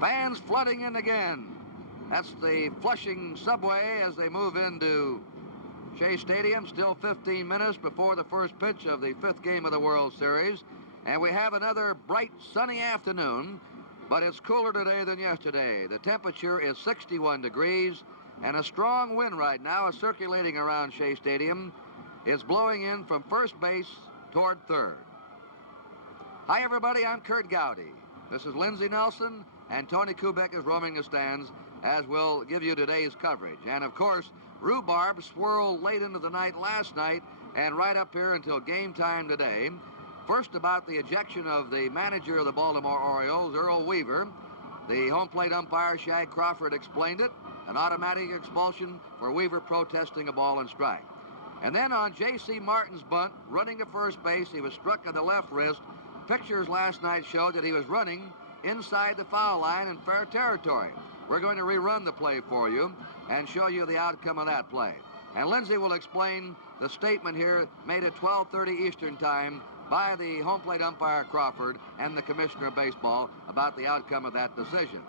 Fans flooding in again. That's the Flushing subway as they move into Shea Stadium. Still 15 minutes before the first pitch of the 5th game of the World Series. And we have another bright, sunny afternoon, but it's cooler today than yesterday. The temperature is 61 degrees, and a strong wind right now is circulating around Shea Stadium. It's blowing in from first base toward third. Hi, everybody. I'm Kurt Gowdy. This is Lindsey Nelson, and Tony Kubek is roaming the stands as we'll give you today's coverage. And, of course, rhubarb swirled late into the night last night and right up here until game time today. First, about the ejection of the manager of the Baltimore Orioles, Earl Weaver. The home plate umpire, Shag Crawford, explained it. An automatic expulsion for Weaver protesting a ball and strike. And then on J.C. Martin's bunt, running to first base, he was struck at the left wrist. Pictures last night showed that he was running inside the foul line in fair territory. We're going to rerun the play for you and show you the outcome of that play. And Lindsey will explain the statement here made at 12:30 Eastern Time by the home plate umpire Crawford and the commissioner of baseball about the outcome of that decision.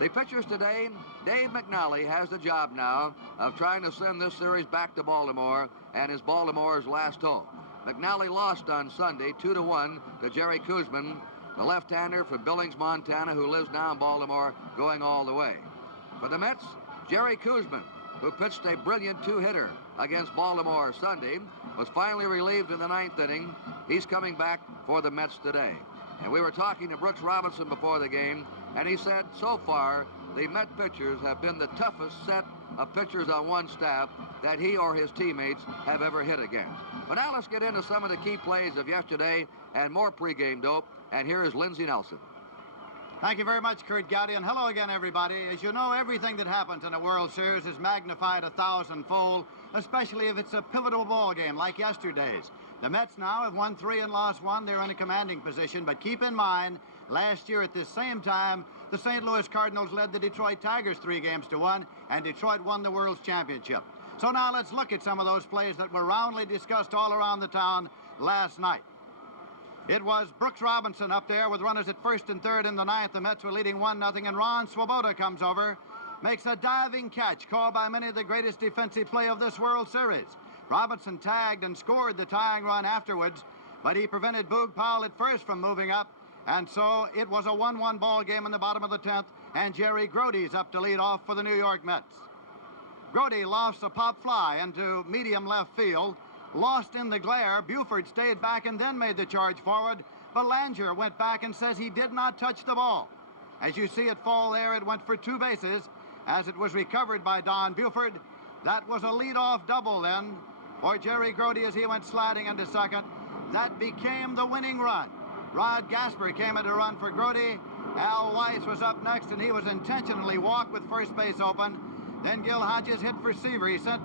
The pitchers today, Dave McNally has the job now of trying to send this series back to Baltimore and is Baltimore's last hope. McNally lost on Sunday 2-1 to Jerry Koosman, the left-hander from Billings, Montana, who lives now in Baltimore, going all the way. For the Mets, Jerry Koosman, who pitched a brilliant two-hitter against Baltimore Sunday, was finally relieved in the 9th inning. He's coming back for the Mets today. And we were talking to Brooks Robinson before the game, and he said, so far, the Met pitchers have been the toughest set of pitchers on one staff that he or his teammates have ever hit against. But now let's get into some of the key plays of yesterday and more pregame dope. And here is Lindsey Nelson. Thank you very much, Kurt Gowdy, and hello again, everybody. As you know, everything that happens in a World Series is magnified 1,000-fold, especially if it's a pivotal ball game like yesterday's. The Mets now have won 3 and lost 1. They're in a commanding position, but keep in mind, last year at this same time, the St. Louis Cardinals led the Detroit Tigers 3-1, and Detroit won the World's Championship. So now let's look at some of those plays that were roundly discussed all around the town last night. It was Brooks Robinson up there with runners at first and third in the 9th. The Mets were leading 1-0, and Ron Swoboda comes over, makes a diving catch called by many the greatest defensive play of this World Series. Robinson tagged and scored the tying run afterwards, but he prevented Boog Powell at first from moving up, and so it was a 1-1 ball game in the bottom of the 10th, and Jerry Grody's up to lead off for the New York Mets. Grody lofts a pop fly into medium left field. Lost in the glare, Buford stayed back and then made the charge forward. Belanger went back and says he did not touch the ball. As you see it fall there, it went for 2 bases as it was recovered by Don Buford. That was a leadoff double then for Jerry Grody as he went sliding into second. That became the winning run. Rod Gasper came in to run for Grody. Al Weiss was up next, and he was intentionally walked with first base open. Then Gil Hodges hit for Seaver. He sent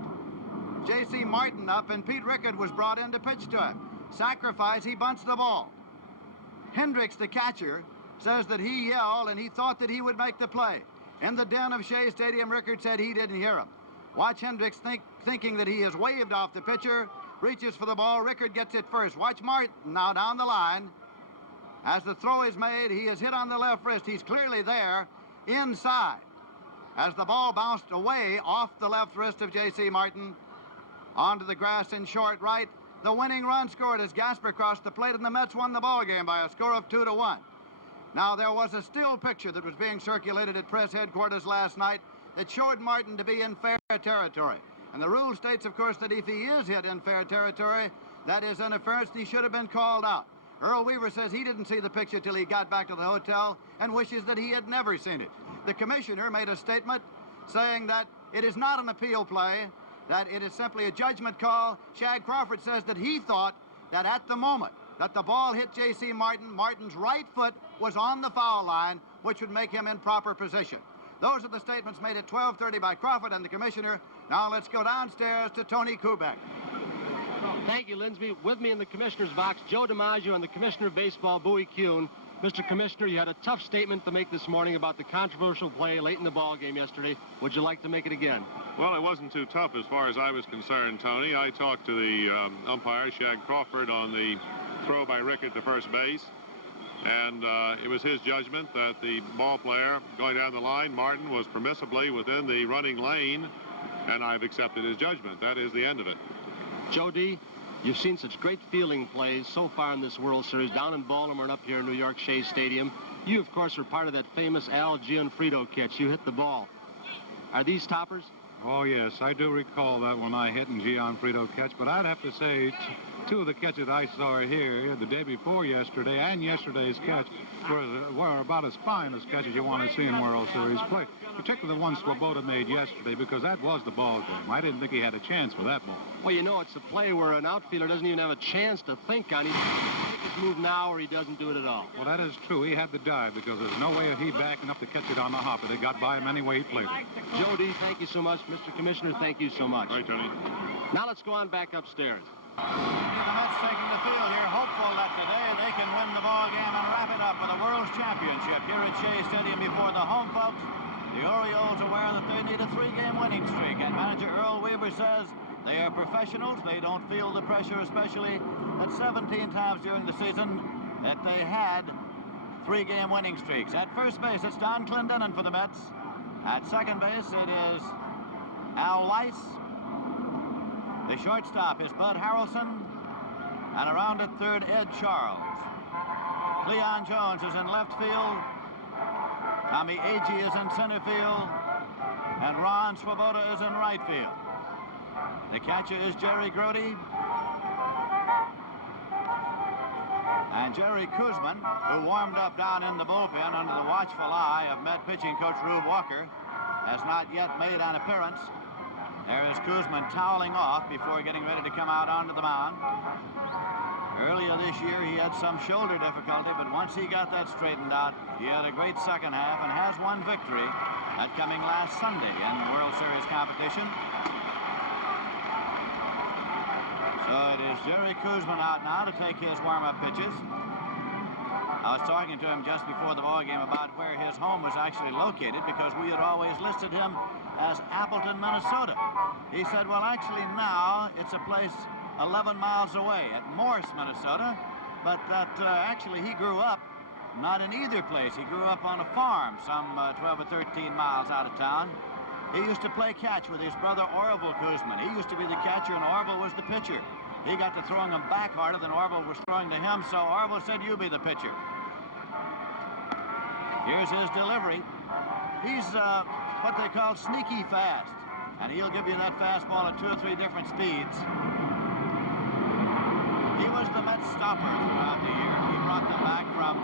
J.C. Martin up, and Pete Rickard was brought in to pitch to him. Sacrifice, he bunts the ball. Hendricks, the catcher, says that he yelled and he thought that he would make the play. In the den of Shea Stadium, Rickard said he didn't hear him. Watch Hendricks thinking that he has waved off the pitcher, reaches for the ball. Rickard gets it first. Watch Martin now down the line. As the throw is made, he is hit on the left wrist. He's clearly there inside. As the ball bounced away off the left wrist of J.C. Martin, onto the grass in short right. The winning run scored as Gasper crossed the plate, and the Mets won the ball game by a score of 2-1. Now, there was a still picture that was being circulated at press headquarters last night that showed Martin to be in fair territory. And the rule states, of course, that if he is hit in fair territory, that is interference, he should have been called out. Earl Weaver says he didn't see the picture till he got back to the hotel and wishes that he had never seen it. The commissioner made a statement saying that it is not an appeal play, that it is simply a judgment call. Shag Crawford says that he thought that at the moment that the ball hit J.C. Martin, Martin's right foot was on the foul line, which would make him in proper position. Those are the statements made at 12:30 by Crawford and the commissioner. Now let's go downstairs to Tony Kubek. Thank you, Lindsey. With me in the commissioner's box, Joe DiMaggio and the commissioner of baseball, Bowie Kuhn. Mr. Commissioner, you had a tough statement to make this morning about the controversial play late in the ball game yesterday. Would you like to make it again? Well, it wasn't too tough as far as I was concerned, Tony. I talked to the umpire, Shag Crawford, on the throw by Rickard to first base. And it was his judgment that the ball player going down the line, Martin, was permissibly within the running lane, and I've accepted his judgment. That is the end of it. Joe D., you've seen such great fielding plays so far in this World Series, down in Baltimore and up here in New York, Shea Stadium. You, of course, were part of that famous Al Gianfrido catch. You hit the ball. Are these toppers? Oh, yes, I do recall that when I hit in Gianfrido catch, but I'd have to say two of the catches I saw here the day before yesterday and yesterday's catch were about as fine as catches you want to see in World Series play, particularly the one Swoboda made yesterday, because that was the ball game. I didn't think he had a chance for that ball. Well, you know, it's a play where an outfielder doesn't even have a chance to think on it. He makes his move now or he doesn't do it at all. Well, that is true. He had to dive because there's no way of he backing up to catch it on the hopper. They got by him any way he played it. Joe D., thank you so much. Mr. Commissioner, thank you so much. All right, Tony. Now let's go on back upstairs. The Mets taking the field here, hopeful that today they can win the ball game and wrap it up with a World's Championship here at Shea Stadium before the home folks. The Orioles aware that they need a 3-game winning streak, and manager Earl Weaver says they are professionals. They don't feel the pressure, especially that 17 times during the season that they had 3-game winning streaks. At first base, it's Don Clendenin for the Mets. At second base, it is Al Weiss. The shortstop is Bud Harrelson. And around at third, Ed Charles. Cleon Jones is in left field. Tommy Agee is in center field. And Ron Swoboda is in right field. The catcher is Jerry Grody. And Jerry Kuzman, who warmed up down in the bullpen under the watchful eye of Met pitching coach Rube Walker, has not yet made an appearance. There is Kuzman toweling off before getting ready to come out onto the mound. Earlier this year, he had some shoulder difficulty, but once he got that straightened out, he had a great second half and has won victory at coming last Sunday in the World Series competition. So it is Jerry Kuzman out now to take his warm-up pitches. I was talking to him just before the ball game about where his home was actually located, because we had always listed him as Appleton, Minnesota. He said, well, actually now it's a place 11 miles away at Morse, Minnesota, but that actually he grew up not in either place. He grew up on a farm some 12 or 13 miles out of town. He used to play catch with his brother Orville Kuzman. He used to be the catcher and Orville was the pitcher. He got to throwing him back harder than Orville was throwing to him, so Orville said, you be the pitcher. Here's his delivery. He's what they call sneaky fast, and he'll give you that fastball at 2 or 3 different speeds. He was the Mets stopper throughout the year. He brought them back from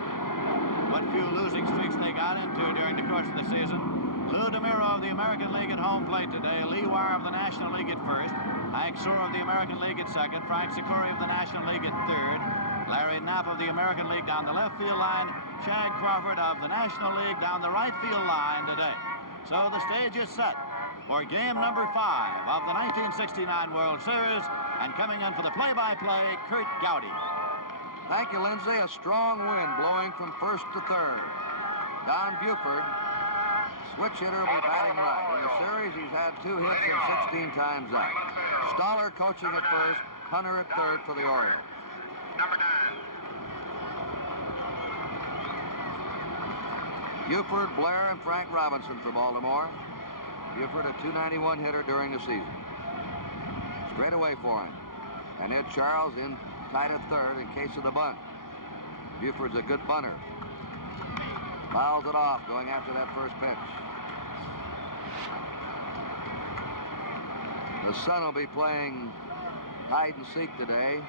what few losing streaks they got into during the course of the season. Lou DeMiro of the American League at home plate today. Lee Wire of the National League at first. Hank Soar of the American League at second. Frank Sikori of the National League at third. Larry Knapp of the American League down the left field line. Shag Crawford of the National League down the right field line today. So the stage is set for game number 5 of the 1969 World Series. And coming in for the play-by-play, Curt Gowdy. Thank you, Lindsay. A strong wind blowing from first to third. Don Buford, switch hitter, will be batting right. In the series, he's had 2 hits and 16 times up. Stoller coaching at first, Hunter at third for the Orioles. Number 9. Buford, Blair, and Frank Robinson for Baltimore. Buford, a .291 hitter during the season. Straight away for him. And Ed Charles in tight at third in case of the bunt. Buford's a good bunter. Fouls it off going after that first pitch. The sun will be playing hide and seek today.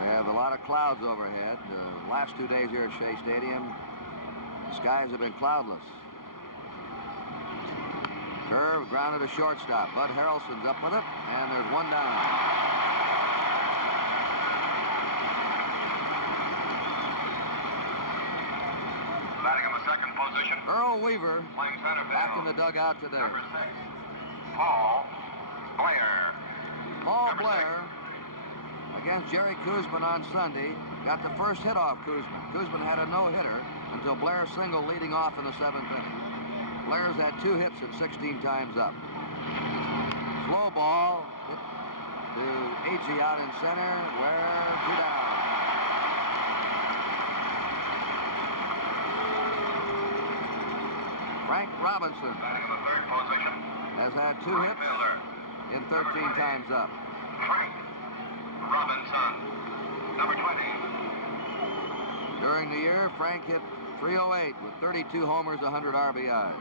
We have a lot of clouds overhead. The last 2 days here at Shea Stadium, the skies have been cloudless. Curve, grounded to shortstop. Bud Harrelson's up with it, and there's one down. Batting in the second position. Earl Weaver Playing center field. back in the dugout today. Number 6. Paul Blair. Paul Number Blair against Jerry Kuzman on Sunday. Got the first hit off Kuzman. Kuzman had a no-hitter until Blair single leading off in the 7th inning. Blair's had 2 hits and 16 times up. Slow ball hit to Agee out in center. Where 2 down. Frank Robinson Batting in the third position. has had 2 Right hits fielder. in 13 times up. Frank Robinson. Number 20. During the year, Frank hit .308 with 32 homers, 100 RBIs.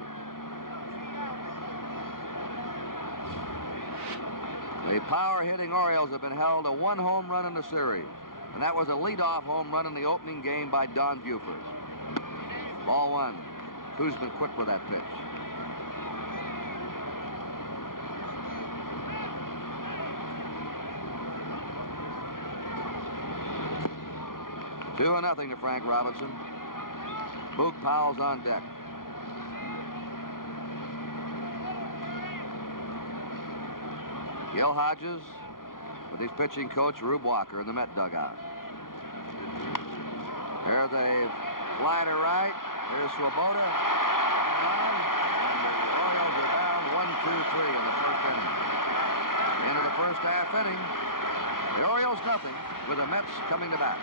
The power-hitting Orioles have been held to 1 home run in the series, and that was a leadoff home run in the opening game by Don Buford. Ball 1. Kuzma quick with that pitch. Two and nothing to Frank Robinson. Boog Powell's on deck. Gil Hodges with his pitching coach Rube Walker in the Met dugout. There's a fly to right. Here's Swoboda. And the Orioles are down 1-2-3 in the first inning. Into the first half inning. The Orioles nothing, with the Mets coming to bat.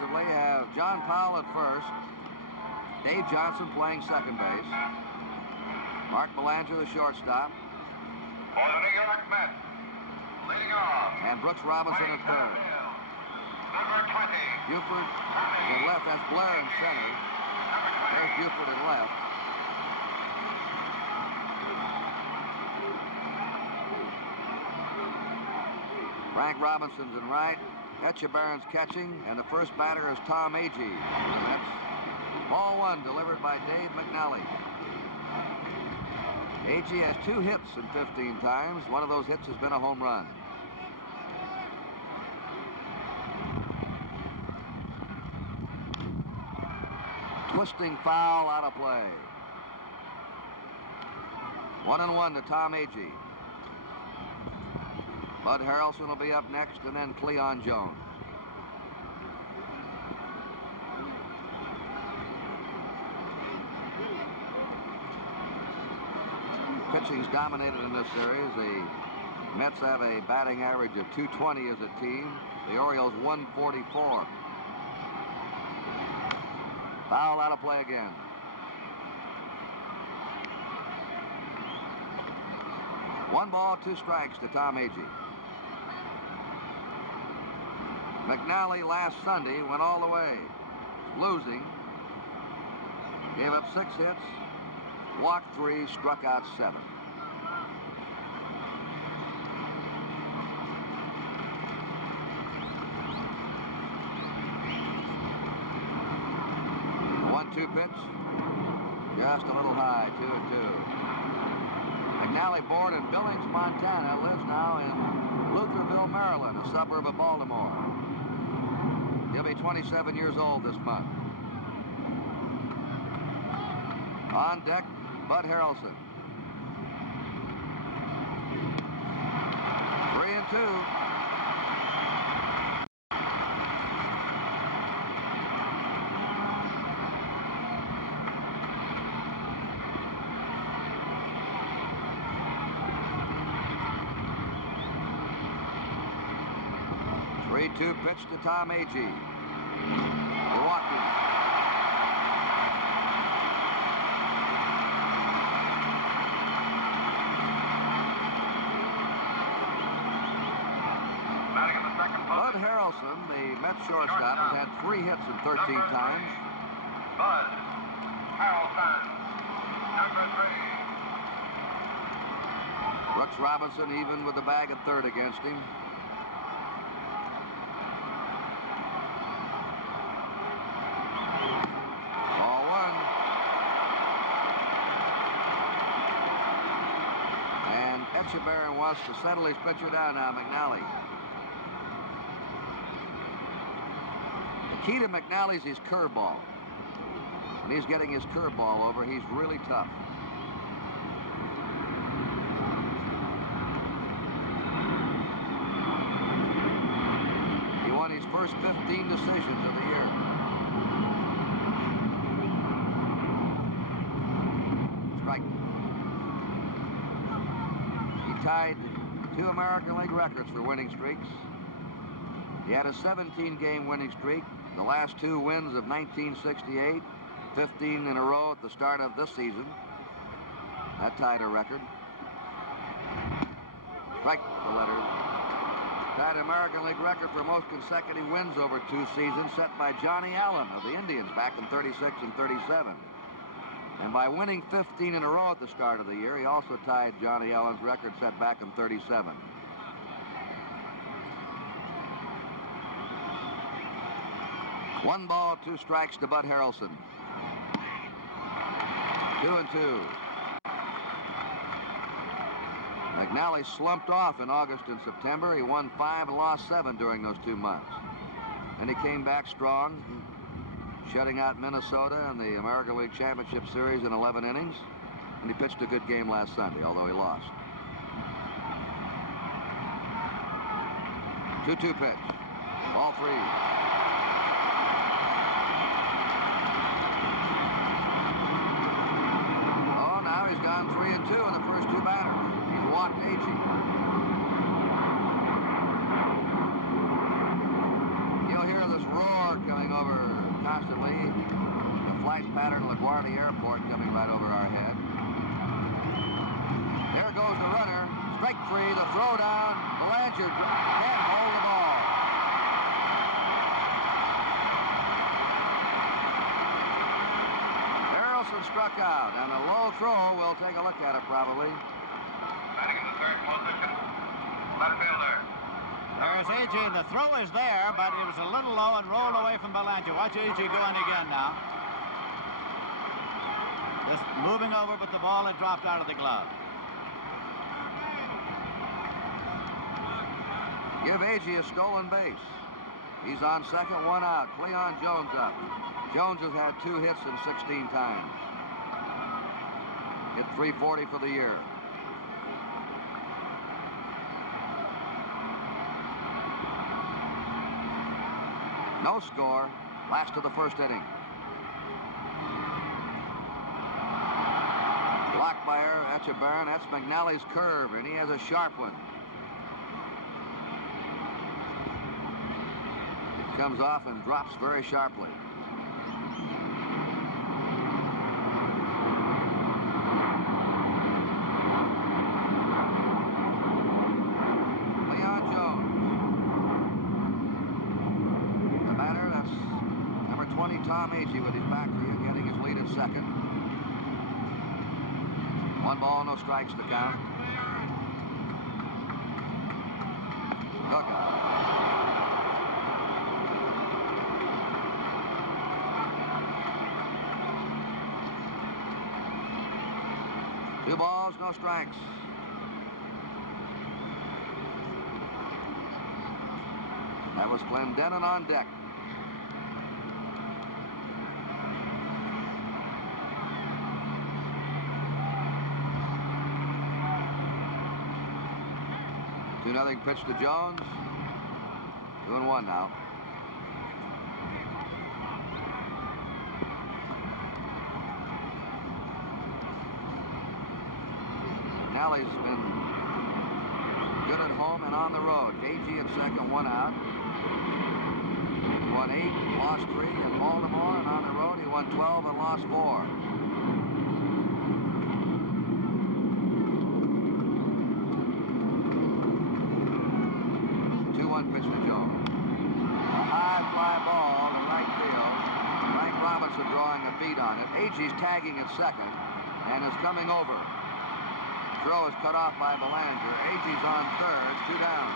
We have John Powell at first. Dave Johnson playing second base. Mark Belanger, the shortstop. For the New York Mets. Leading off. And Brooks Robinson at third. Number 20. Buford in left. That's Blair in center. There's Buford in left. Frank Robinson's in right. Etchebarren's catching, and the first batter is Tom Agee. That's ball 1 delivered by Dave McNally. Agee has 2 hits in 15 times. One of those hits has been a home run. Twisting foul out of play. 1-1 to Tom Agee. Bud Harrelson will be up next, and then Cleon Jones. Pitching's dominated in this series. The Mets have a batting average of .220 as a team. The Orioles 144. Foul out of play again. One ball, 2 strikes to Tom Agee. McNally last Sunday went all the way, losing. Gave up 6 hits, walked 3, struck out 7. The 1-2 pitch, just a little high, 2-2. McNally, born in Billings, Montana, lives now in Lutherville, Maryland, a suburb of Baltimore. He'll be 27 years old this month. On deck, Bud Harrelson. 3-2. 3-2 pitch to Tom Agee. Milwaukee. Batting in the second Bud position. Harrelson, the Mets shortstop, has had 3 hits in 13 times. Bud Harrelson. Number 3. Brooks Robinson even with the bag at third against him. Ball 1. And Etchebarren wants to settle his pitcher down now, McNally. The key to McNally's his curveball. When he's getting his curveball over, he's really tough. He won his first 15 decisions of the year. Strike. He tied 2 American League records for winning streaks. He had a 17-game winning streak. The last 2 wins of 1968, 15 in a row at the start of this season. That tied a record. Strike the letters. Tied an American League record for most consecutive wins over 2 seasons set by Johnny Allen of the Indians back in 36 and 37. And by winning 15 in a row at the start of the year, he also tied Johnny Allen's record set back in 37. One ball, 2 strikes to Bud Harrelson. 2-2. McNally slumped off in August and September. He won 5 and lost 7 during those 2 months. Then he came back strong, shutting out Minnesota in the American League Championship Series in 11 innings. And he pitched a good game last Sunday, although he lost. 2-2 pitch. Ball 3. Oh, now he's gone 3-2 in the first 2 batters. He's walked Agee. You'll hear this roar coming over constantly. The flight pattern of LaGuardia Airport coming right over our head. There goes the runner. Strike 3, the throw down. Belanger can't hold the ball. Harrelson struck out, and a low throw. We'll take a look at it probably. Batting in the third position. Left fielder. There's Agee. The throw is there, but it was a little low and rolled away from Belanger. Watch Agee going again now. Just moving over, but the ball had dropped out of the glove. Give Agee a stolen base. He's on second, 1 out. Cleon Jones up. Jones has had 2 hits in 16 times. Hit .340 for the year. No score. Last of the first inning. Blocked by Etchebarren. That's McNally's curve, and he has a sharp one. It comes off and drops very sharply. Cleon Jones. The batter, that's number 20, Tom Agee, with his back to you, getting his lead at second. 1 ball, no strikes to count. Dugout. Two balls, no strikes. That was Clendenon on deck. Nothing pitch to Jones. 2-1 now. McNally's been good at home and on the road. Agee at second, 1 out. He won 8, lost 3 in Baltimore, and on the road he won 12 and lost 4. 2-1 pitch to Jones. A high fly ball to right field. Frank Robinson drawing a beat on it. Agee's tagging at second and is coming over. Throw is cut off by Belanger. Agee's on third. It's 2 down.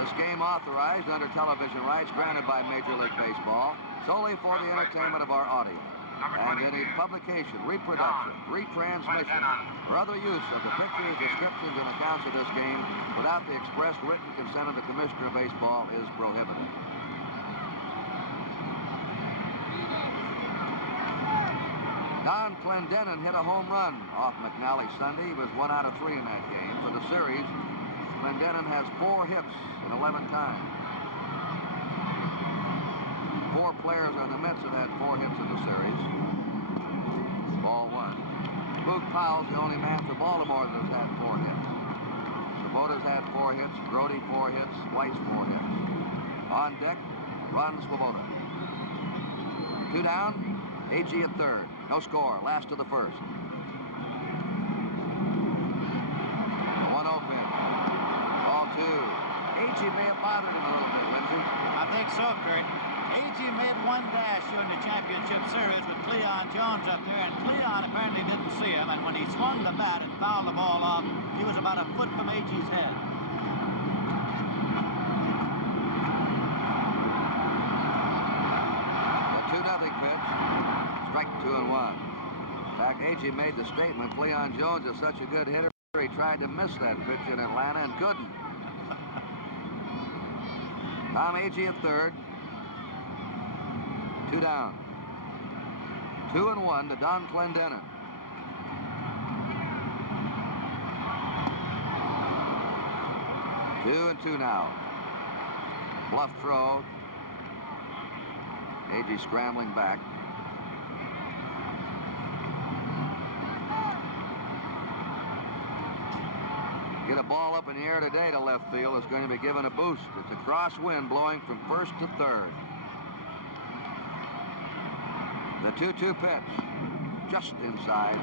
This game authorized under television rights granted by Major League Baseball solely for the entertainment of our audience. And any publication, reproduction, retransmission, or other use of the pictures, descriptions, and accounts of this game without the express written consent of the Commissioner of Baseball is prohibited. Don Clendenon hit a home run off McNally Sunday. He was 1 out of 3 in that game. For the series, Clendenon has 4 hits in 11 times. 4 players on the Mets have had 4 hits in the series. Ball 1. Boog Powell's the only man for Baltimore that has had 4 hits. Swoboda's had 4 hits. Brody 4 hits. Weiss 4 hits. On deck, Ron Swoboda. 2 down. A.G. at third. No score. Last of the first. 1-0 pitch. Ball 2. A.G. may have bothered him a little bit, Lindsey. I think so, Kurt. A.G. made one dash during the championship series with Cleon Jones up there, and Cleon apparently didn't see him, and when he swung the bat and fouled the ball off, he was about a foot from A.G.'s head. The 2-0 pitch. Strike 2-1. In fact, A.G. made the statement, Cleon Jones is such a good hitter, he tried to miss that pitch in Atlanta and couldn't. Tom A.G. at third. 2 down. 2-1 to Don Clendenin. Two and two now. Bluff throw. A.G. scrambling back. Get a ball up in the air today to left field. It's going to be given a boost. It's a crosswind blowing from first to third. The 2-2 pitch. Just inside.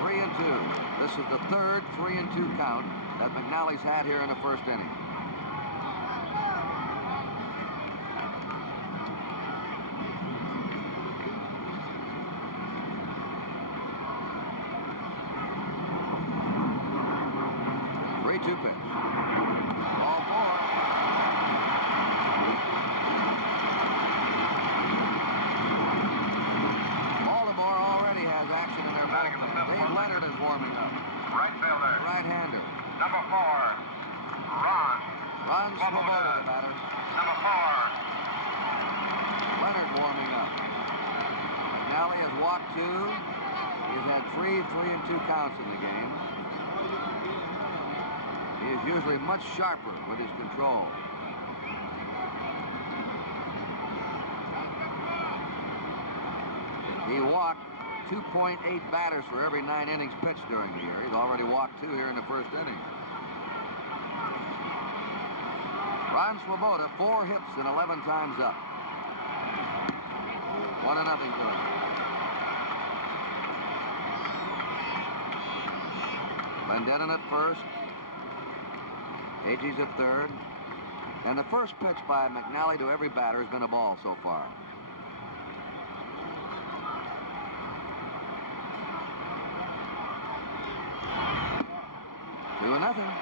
3-2. This is the third 3-2 count that McNally's had here in the first inning. Pitch. Ball 4. Baltimore already has action in their bullpen. Dave Leonard is warming up. Right fielder. Right-hander. Number 4. Ron Swoboda, the batter. Number 4. Leonard warming up. McNally has walked 2. He's had 3 3-2 counts in the game. He is usually much sharper with his control. He walked 2.8 batters for every 9 innings pitched during the year. He's already walked 2 here in the first inning. Ron Swoboda, 4 hits and 11 times up. 1-0 to him. Clendenin at first. A.G.'s at third. And the first pitch by McNally to every batter has been a ball so far. Two and nothing.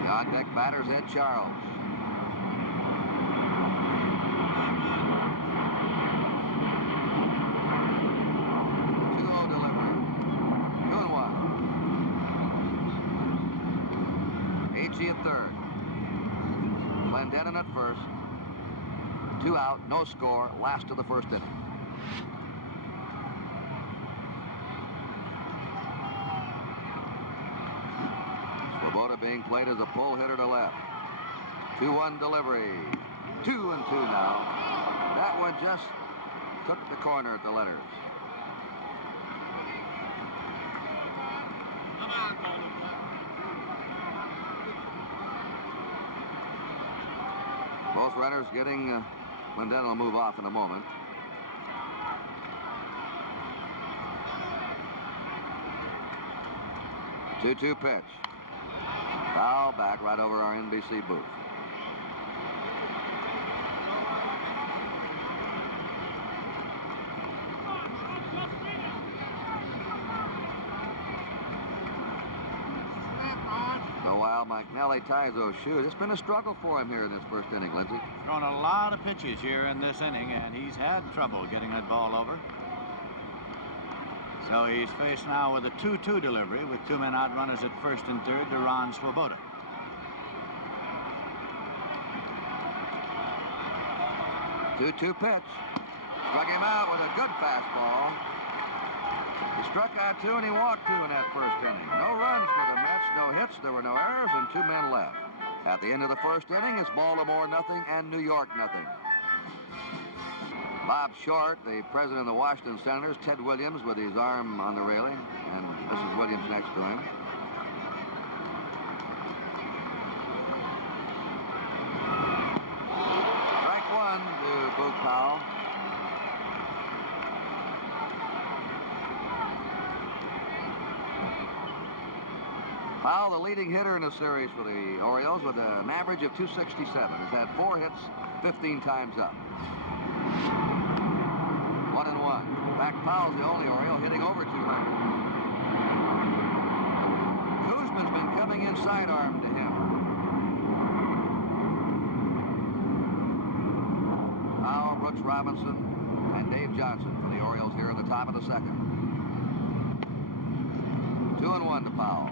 The on-deck batter's Ed Charles. 2-0 delivery. 2-1. A.G. at third. Clendenin at first. 2 out, no score, last of the first inning. Swoboda being played as a pull hitter to left. 2-1 delivery. 2-2 now. That one just took the corner at the letters. Both runners getting, Clendenin will move off in a moment. Two-two pitch. Foul back right over our NBC booth. So while McNally ties those shoes, it's been a struggle for him here in this first inning, Lindsey. Thrown a lot of pitches here in this inning, and he's had trouble getting that ball over. So he's faced now with a 2-2 delivery with 2 men out, runners at first and third to Ron Swoboda. Two-two pitch. Struck him out with a good fastball. He struck out 2 and he walked 2 in that first inning. No runs for the Mets, no hits, there were no errors, and 2 men left. At the end of the first inning, it's Baltimore nothing and New York nothing. Bob Short, the president of the Washington Senators, Ted Williams with his arm on the railing, and Mrs. Williams next to him. Strike one to Boog Powell. Powell, the leading hitter in the series for the Orioles, with an average of 267. Has had 4 hits, 15 times up. 1-1. In fact, Powell's the only Oriole hitting over 200. Kuzman's been coming in sidearm to him. Powell, Brooks Robinson, and Dave Johnson for the Orioles here in the top of the second. 2-1 to Powell.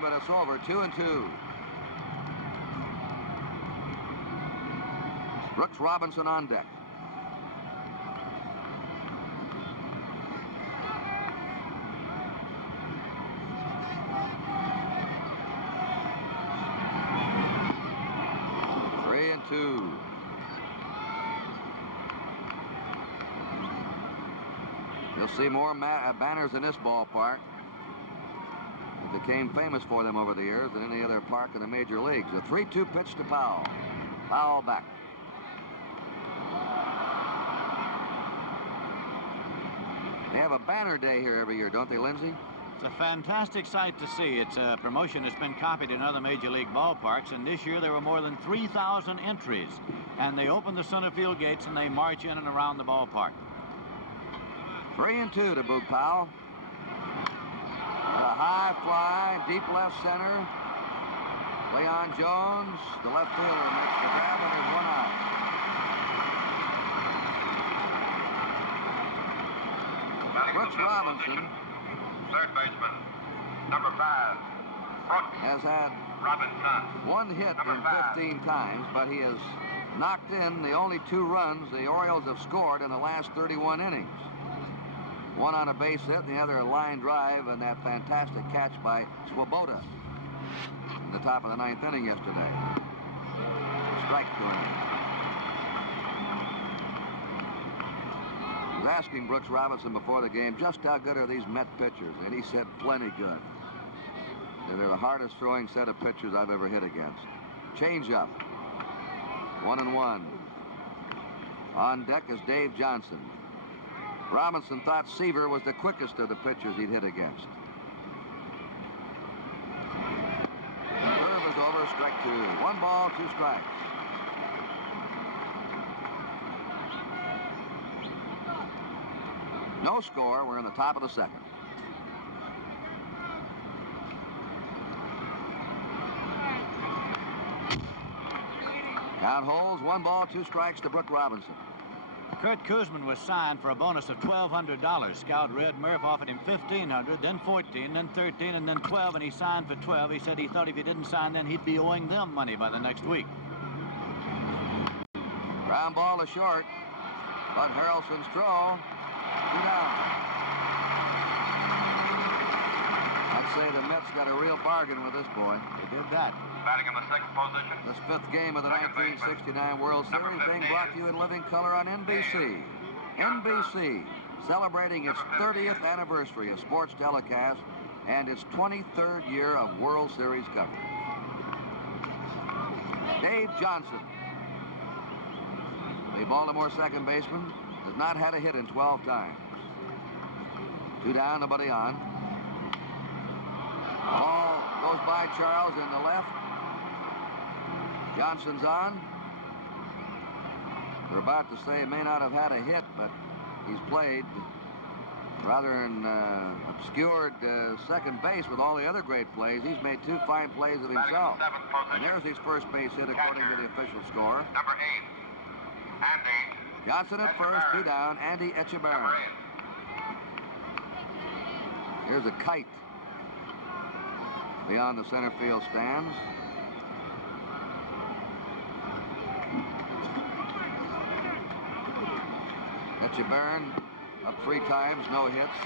But it's over. 2-2. Brooks Robinson on deck. Three and two. You'll see more banners in this ballpark. Became famous for them over the years than any other park in the major leagues. A 3-2 pitch to Powell. Powell back. They have a banner day here every year, don't they, Lindsay? It's a fantastic sight to see. It's a promotion that's been copied in other major league ballparks, and this year there were more than 3,000 entries. And they open the center field gates and they march in and around the ballpark. 3-2 to Boog Powell. A high fly, deep left center. Leon Jones, the left fielder, makes the grab, and there's one out. Brooks Robinson, third baseman, number 5, Brooks has had Robinson. 1 hit in 15 times, but he has knocked in the only 2 runs the Orioles have scored in the last 31 innings. One on a base hit, and the other a line drive, and that fantastic catch by Swoboda in the top of the 9th inning yesterday. Strike to him. I was asking Brooks Robinson before the game just how good are these Met pitchers, and he said plenty good. They're the hardest throwing set of pitchers I've ever hit against. Change up. 1-1. On deck is Dave Johnson. Robinson thought Seaver was the quickest of the pitchers he'd hit against. Curve is over, strike 2. 1 ball, 2 strikes. No score. We're in the top of the second. Count holds. 1 ball, 2 strikes to Brooks Robinson. Kurt Kuzman was signed for a bonus of $1,200. Scout Red Murph offered him $1,500, then $14, then $13, and then $12, and he signed for $12. He said he thought if he didn't sign then he'd be owing them money by the next week. Ground ball to short. Bud Harrelson's throw. 2 down. I'd say the Mets got a real bargain with this boy. They did that. Batting in the 6th position. This 5th game of the 1969 World Series being brought to you in living color on NBC. NBC celebrating its 30th anniversary of sports telecast and its 23rd year of World Series coverage. Dave Johnson, the Baltimore second baseman, has not had a hit in 12 times. 2 down, nobody on. Ball goes by Charles in the left. Johnson's on. We're about to say he may not have had a hit, but he's played rather an obscured second base with all the other great plays. He's made 2 fine plays of himself. And there's his first base hit according to the official score. Number 8, Andy. Johnson at first, 2 down. Andy Etchebarren. Here's a kite beyond the center field stands. Etchebarren up 3 times, no hits.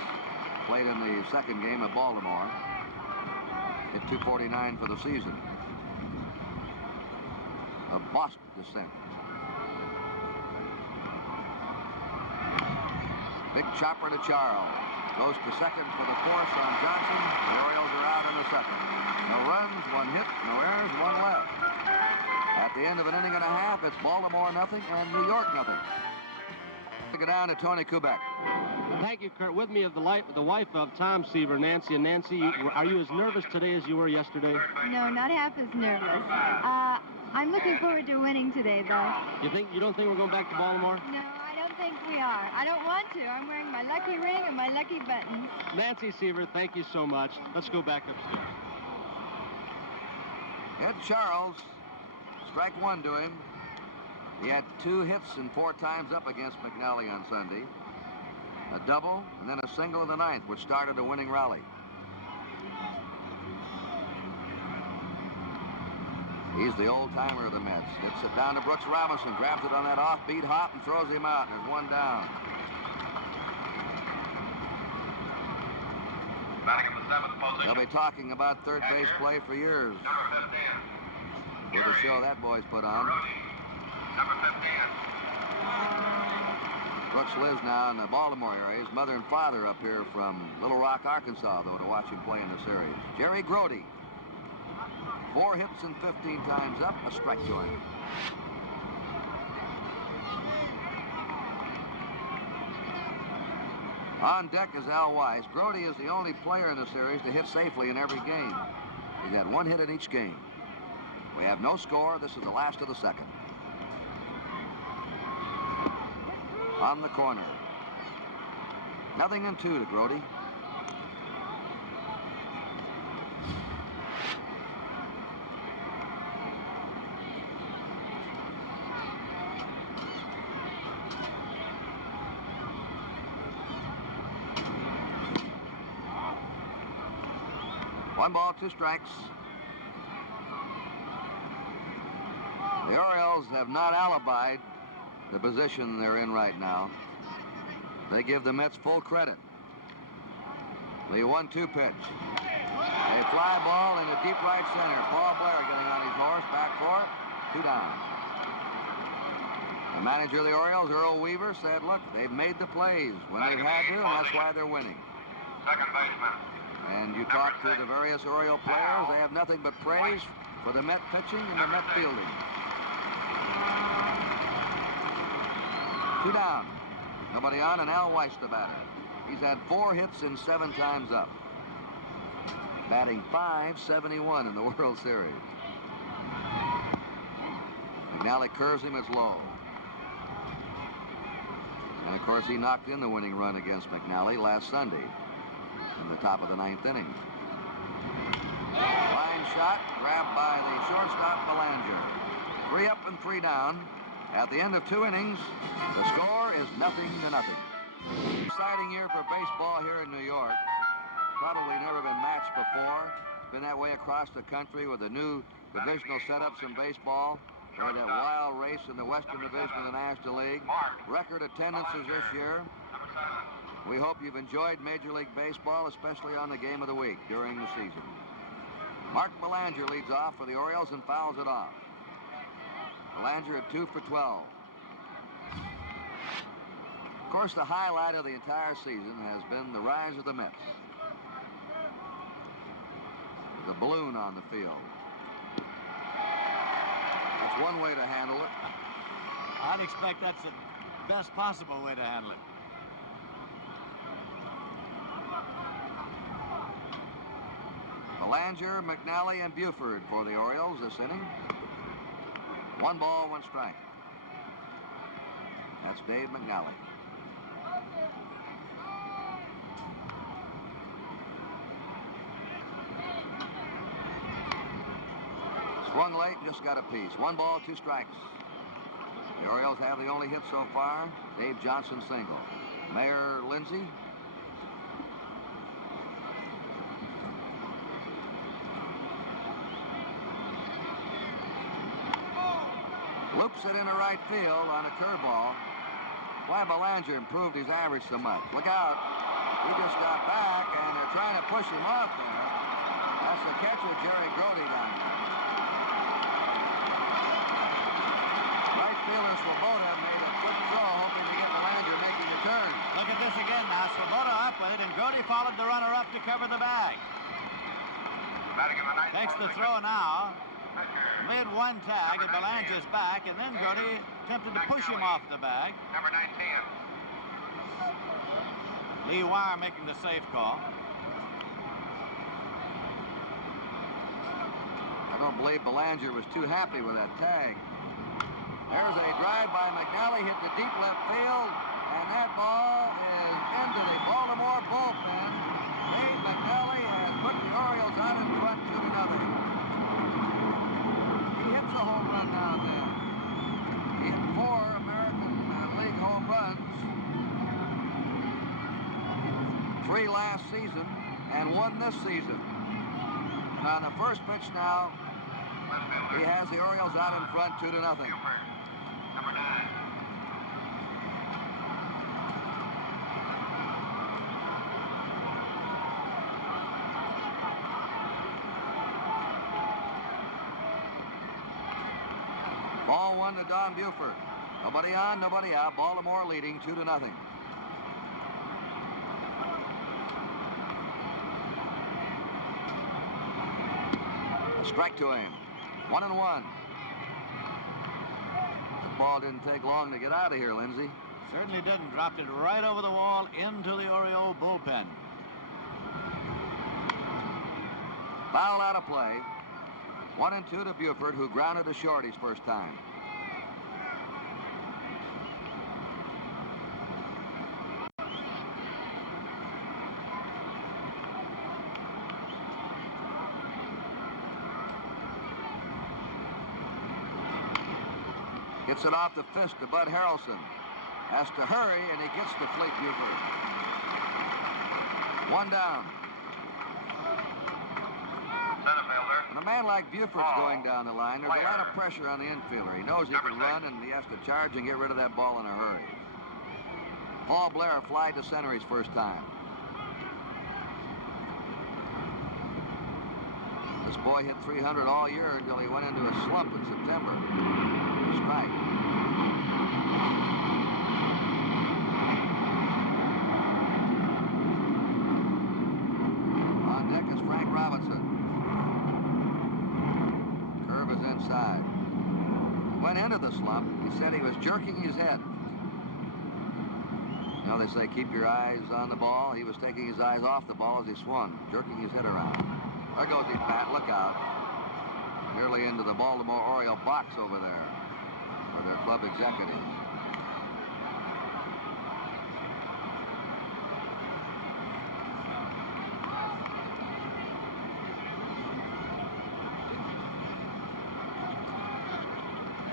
Played in the second game at Baltimore. Hit .249 for the season. Of Boston descent. Big chopper to Charles. Goes to second for the force on Johnson. The Orioles are out in the second. No runs, 1 hit, no errors, 1 left. At the end of an inning and a half, it's Baltimore nothing and New York nothing. To go down to Tony Kubek. Thank you, Kurt. With me is the wife of Tom Seaver, Nancy. And Nancy, are you as nervous today as you were yesterday? No, not half as nervous. I'm looking forward to winning today, though. You don't think we're going back to Baltimore? No, I don't think we are. I don't want to. I'm wearing my lucky ring and my lucky buttons. Nancy Seaver, thank you so much. Let's go back upstairs. Ed Charles, strike 1 to him. He had 2 hits and 4 times up against McNally on Sunday. A double and then a single in the 9th, which started a winning rally. He's the old-timer of the Mets. Gets it down to Brooks Robinson, grabs it on that offbeat hop and throws him out, and there's 1 down. Batting in the 7th position. They'll be talking about third base play for years. Number 15. With the show that boy's put on. Number 15. Brooks lives now in the Baltimore area. His mother and father up here from Little Rock, Arkansas, though, to watch him play in the series. Jerry Grody. 4 hits and 15 times up, a strike to him. On deck is Al Weiss. Grody is the only player in the series to hit safely in every game. He's had 1 hit in each game. We have no score. This is the last of the second. On the corner. 0-2 to Grody. One ball, 2 strikes. The Orioles have not alibied the position they're in right now. They give the Mets full credit. The 1-2 pitch. A fly ball in the deep right center. Paul Blair getting on his horse, back for it. 2 down. The manager of the Orioles, Earl Weaver, said, look, they've made the plays when they've had to, and that's why they're winning. Second baseman. And you talk to the various Oriole players, they have nothing but praise for the Met pitching and the Met fielding. 2 down. Nobody on, and Al Weiss the batter. He's had 4 hits and 7 times up. Batting .571 in the World Series. McNally curves him, it's low. And of course he knocked in the winning run against McNally last Sunday in the top of the 9th inning. Line shot, grabbed by the shortstop Belanger. 3 up and 3 down. At the end of 2 innings, the score is 0-0. Exciting year for baseball here in New York. Probably never been matched before. It's been that way across the country with the new divisional setups in baseball. They had that wild race in the Western Division of the National League. Record attendances this year. We hope you've enjoyed Major League Baseball, especially on the game of the week during the season. Mark Belanger leads off for the Orioles and fouls it off. Belanger at 2 for 12. Of course, the highlight of the entire season has been the rise of the Mets. The balloon on the field. That's one way to handle it. I'd expect that's the best possible way to handle it. Belanger, McNally, and Buford for the Orioles this inning. 1 ball, 1 strike. That's Dave McNally. Swung late, just got a piece. 1 ball, 2 strikes. The Orioles have the only hit so far. Dave Johnson single. Mayor Lindsay. Loops it into right field on a curveball. why Belanger improved his average so much. Look out. He just got back, and they're trying to push him off there. That's the catcher, Jerry Grody, down there. Right fielder Swoboda made a quick throw, hoping to get Belanger making the turn. Look at this again now. Swoboda up with it, and Grody followed the runner up to cover the bag. Takes the throw now. Made one tag, and Belanger's back, and then Grody attempted to push him off the bag. Number 19. Lee Wire making the safe call. I don't believe Belanger was too happy with that tag. There's a drive by McNally, hit the deep left field, and that ball is into the Baltimore bullpen. Dave McNally has put the Orioles out in front 2-0. He hits a home run now and then. He hit 4 American League home runs. 3 last season and 1 this season. On the first pitch now, he has the Orioles out in front 2-0. Number 9. Ball 1 to Don Buford. Nobody on, nobody out. Baltimore leading 2-0. A strike to him. 1-1. The ball didn't take long to get out of here, Lindsay. Certainly didn't. Dropped it right over the wall into the Oriole bullpen. Foul out of play. 1-2 to Buford, who grounded to short his first time. Gets it off the fist to Bud Harrelson. Has to hurry, and he gets to Fleet Buford. 1 down. When a man like Buford's going down the line, there's a lot of pressure on the infielder. He knows he can run, and he has to charge and get rid of that ball in a hurry. Paul Blair flied to center his first time. This boy hit 300 all year until he went into a slump in September. A strike. On deck is Frank Robinson. Curve is inside. He went into the slump. He said he was jerking his head. You know, they say keep your eyes on the ball. He was taking his eyes off the ball as he swung, jerking his head around. There goes the bat. Look out. Nearly into the Baltimore Oriole box over there for their club executives.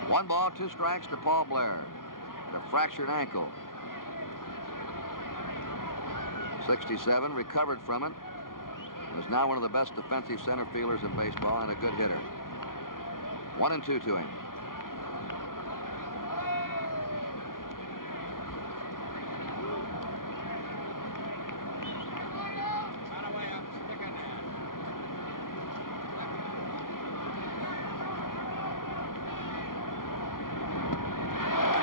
One ball, 2 strikes to Paul Blair. A fractured ankle. 67, recovered from it. Is now one of the best defensive center fielders in baseball and a good hitter. 1-2 to him.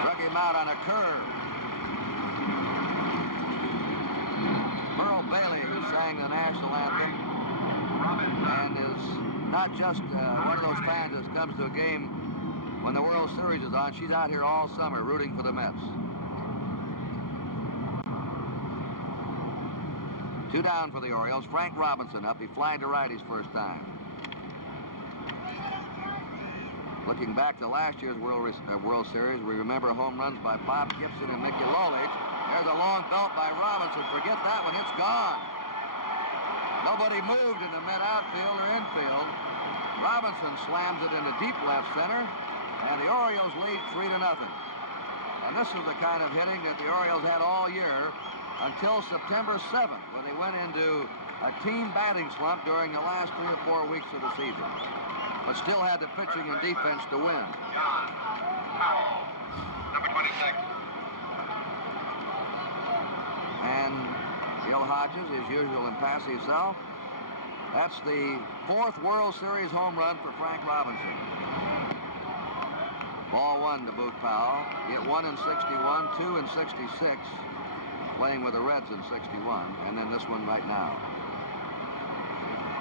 Struck him out on a curve. Merle Bailey, who sang the national anthem and is not just one of those fans that comes to a game when the World Series is on. She's out here all summer rooting for the Mets. 2 down for the Orioles. Frank Robinson up. He flying to right his first time. Looking back to last year's World Series, we remember home runs by Bob Gibson and Mickey Lolich. There's a long belt by Robinson. Forget that one. It's gone. Nobody moved in the Met outfield or infield. Robinson slams it into deep left center, and the Orioles lead 3-0. And this is the kind of hitting that the Orioles had all year until September 7th, when they went into a team batting slump during the last 3 or 4 weeks of the season, but still had the pitching and defense to win. Number 26. Gil Hodges, his usual impassive self. That's the 4th World Series home run for Frank Robinson. Ball 1 to Boog Powell. Hit 1 in 61, 2 in 66, playing with the Reds in 61, and then this one right now.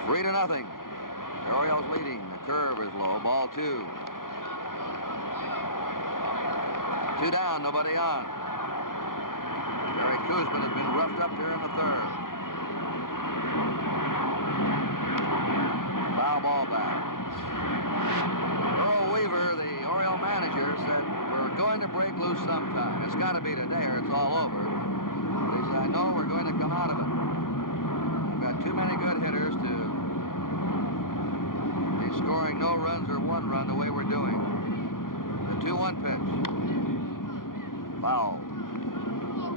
3-0. The Orioles leading. The curve is low. Ball 2. 2 down, nobody on. Jerry Koosman has been roughed up here in the 3rd. Foul ball back. Earl Weaver, the Oriole manager, said, we're going to break loose sometime. It's got to be today or it's all over. He said, I know we're going to come out of it. We've got too many good hitters to be scoring no runs or 1 run the way we're doing. The 2-1 pitch. Foul.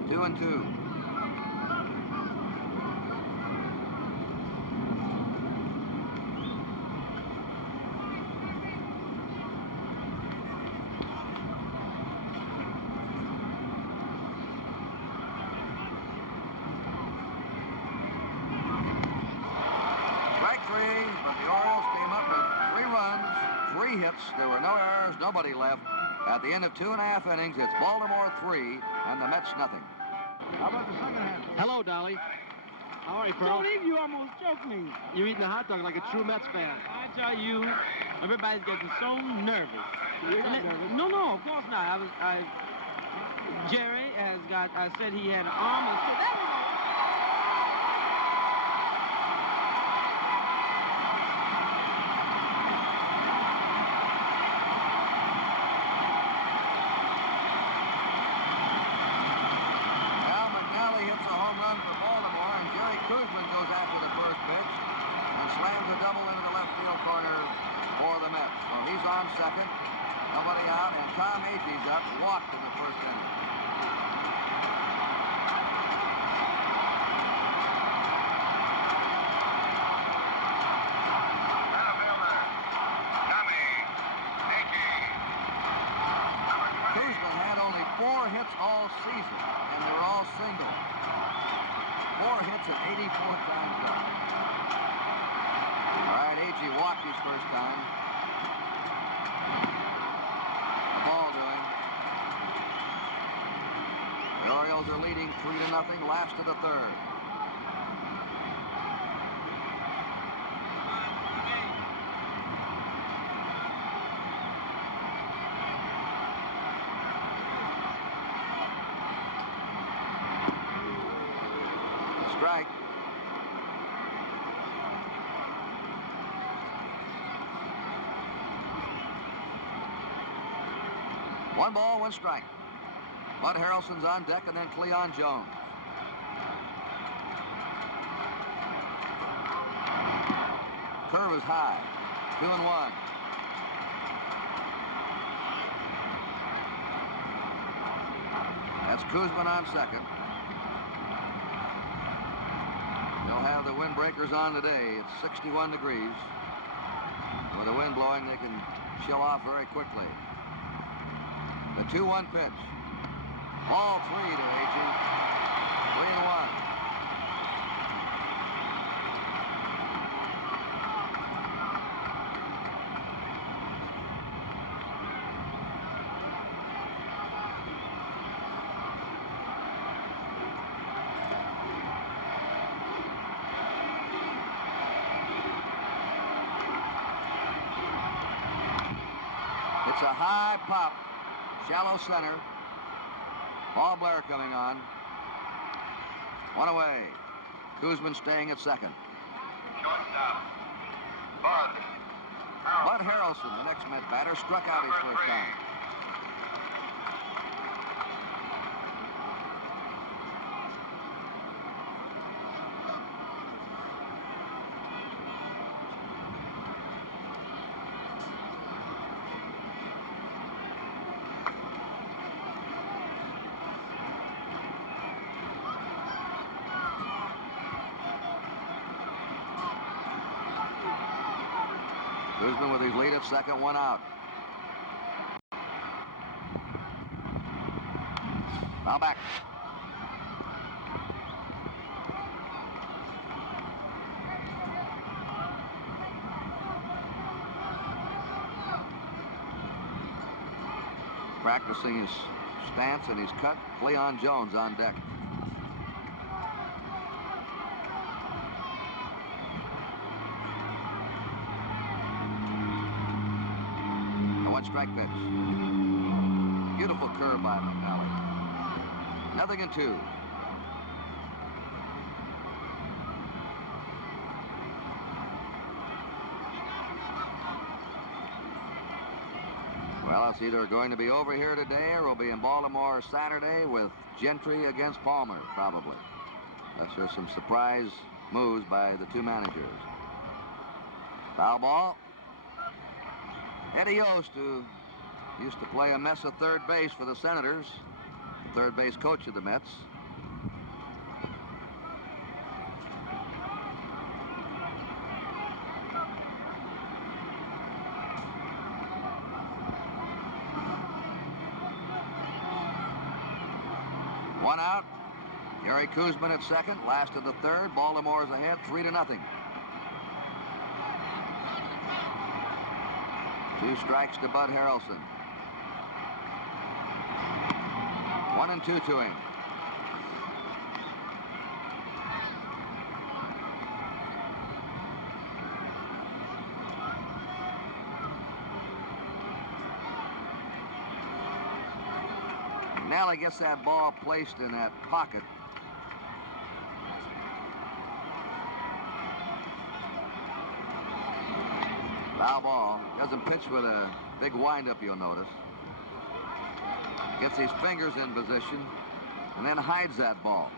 2-2. Strike 3, but the Orioles came up with 3 runs, 3 hits. There were no errors, nobody left. At the end of 2.5 innings, it's Baltimore 3 and the Mets nothing. How about the second half? Hello, Dolly. How are you, Pearl? Steve, you almost choked me. You're eating a hot dog like a true Mets fan. I tell you, everybody's getting so nervous. You're not nervous. No, of course not. Jerry has got, I said he had an arm and there we go. Koosman goes after the first pitch and slams a double into the left field corner for the Mets. So he's on second, nobody out, and Tom Agee up, walked in the first inning. Koosman had only 4 hits all season, and they were all singles. 4 hits at 84 times up. All right, Agee walked his first time. A ball to him. The Orioles are leading 3-0, last of the 3rd. Strike. One ball, 1 strike. Bud Harrelson's on deck, and then Cleon Jones. Curve is high. 2-1. That's Koosman on second. They'll have the windbreakers on today. It's 61 degrees. With the wind blowing, they can chill off very quickly. The 2-1 pitch. Ball 3 to Agee. 3-1. It's a high pop, shallow center. Paul Blair coming on. 1 away. Koosman staying at second. Shortstop. Bud Harrelson, the next Met batter, struck out his first time. Koosman with his lead at second, 1 out. Now back. practicing his stance and his cut. Cleon Jones on deck. The one-strike pitch. Beautiful curve by McNally. 0-2. Well, it's either going to be over here today or we'll be in Baltimore Saturday with Gentry against Palmer, probably. That's just some surprise moves by the two managers. Foul ball. Eddie Yost, who used to play a mess of third base for the Senators, third base coach of the Mets. One out. Gary Koosman at second. Last of the third. Baltimore's ahead 3-0. 2 strikes to Bud Harrelson. 1-2 to him. McNally gets that ball placed in that pocket. Foul ball. Doesn't pitch with a big windup, you'll notice. Gets his fingers in position and then hides that ball.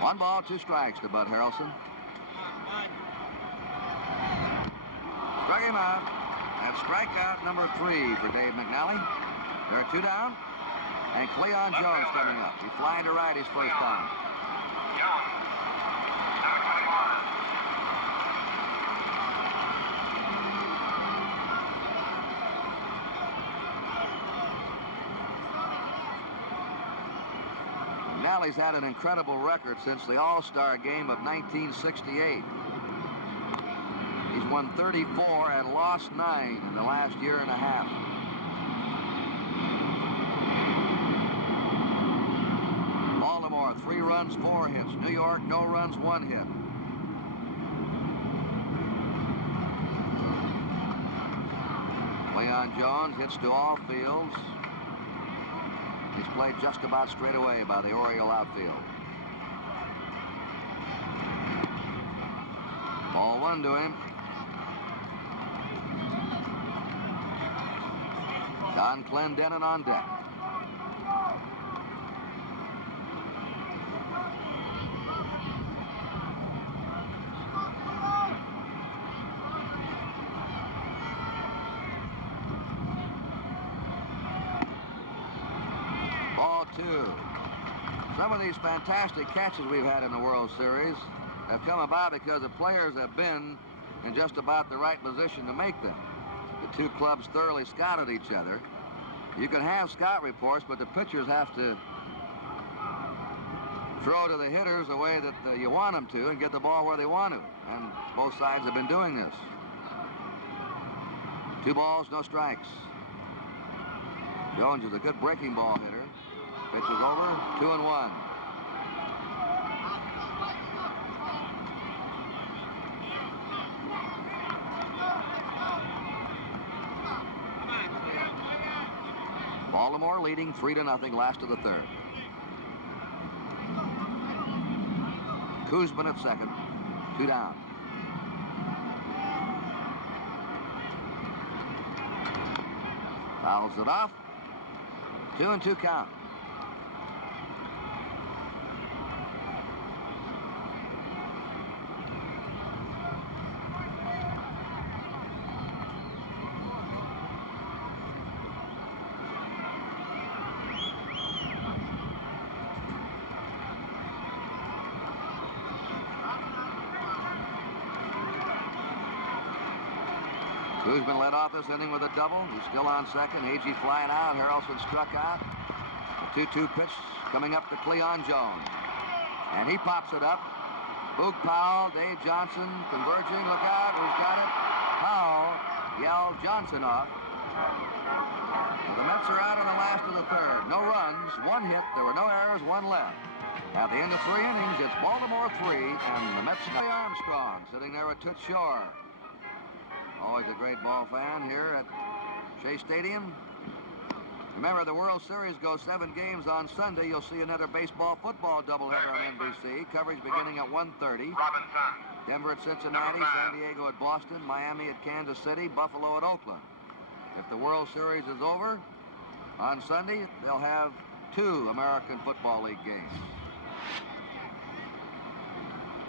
One ball, 2 strikes to Bud Harrelson. Struck him out. That's strikeout number 3 for Dave McNally. There are 2 down. And Cleon Jones coming up. He's flying to right his first time. McNally's had an incredible record since the All-Star game of 1968. He's won 34 and lost 9 in the last year and a half. Baltimore, 3 runs, 4 hits. New York, no runs, 1 hit. Cleon Jones hits to all fields. He's played just about straight away by the Oriole outfield. Ball 1 to him. Don Clendenin on deck. Ball 2. Some of these fantastic catches we've had in the World Series have come about because the players have been in just about the right position to make them. The 2 clubs thoroughly scouted each other. You can have scout reports, but the pitchers have to throw to the hitters the way that you want them to and get the ball where they want to. And both sides have been doing this. 2 balls, no strikes. Jones is a good breaking ball hitter. Pitch is over, 2-1. Baltimore leading 3-0, last of the third. Koosman at second, 2 down. Fouls it off. 2-2 count. Koosman led off this inning with a double. He's still on second. Agee flying out. Harrelson struck out. The 2-2 pitch coming up to Cleon Jones. And he pops it up. Boog Powell, Dave Johnson converging. Look out, who's got it? Powell yelled Johnson off. Well, the Mets are out in the last of the third. No runs, one hit. There were no errors, one left. At the end of 3 innings, it's Baltimore 3, and the Mets stay Armstrong sitting there at Toots Shore. Always a great ball fan here at Shea Stadium. Remember, the World Series goes 7 games on Sunday. You'll see another baseball-football doubleheader on NBC. Coverage beginning at 1:30. Denver at Cincinnati, San Diego at Boston, Miami at Kansas City, Buffalo at Oakland. If the World Series is over on Sunday, they'll have 2 American Football League games.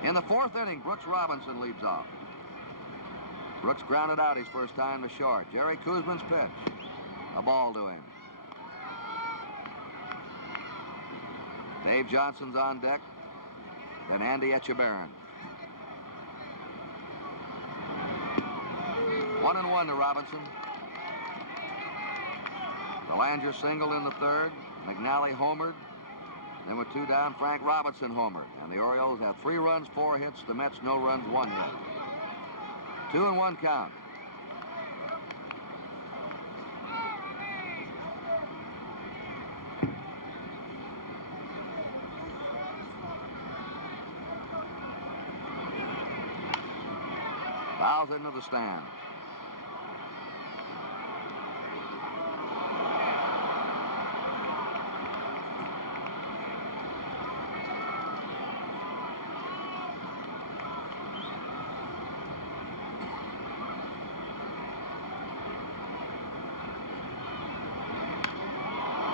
In the 4th inning, Brooks Robinson leads off. Brooks grounded out his first time to short. Jerry Koosman's pitch. A ball to him. Dave Johnson's on deck. Then Andy Etchebarren. 1-1 to Robinson. Belanger singled in the 3rd. McNally homered. Then with 2 down, Frank Robinson homered. And the Orioles have 3 runs, 4 hits. The Mets, no runs, 1 hit. 2-1 count. Fouls into the stand.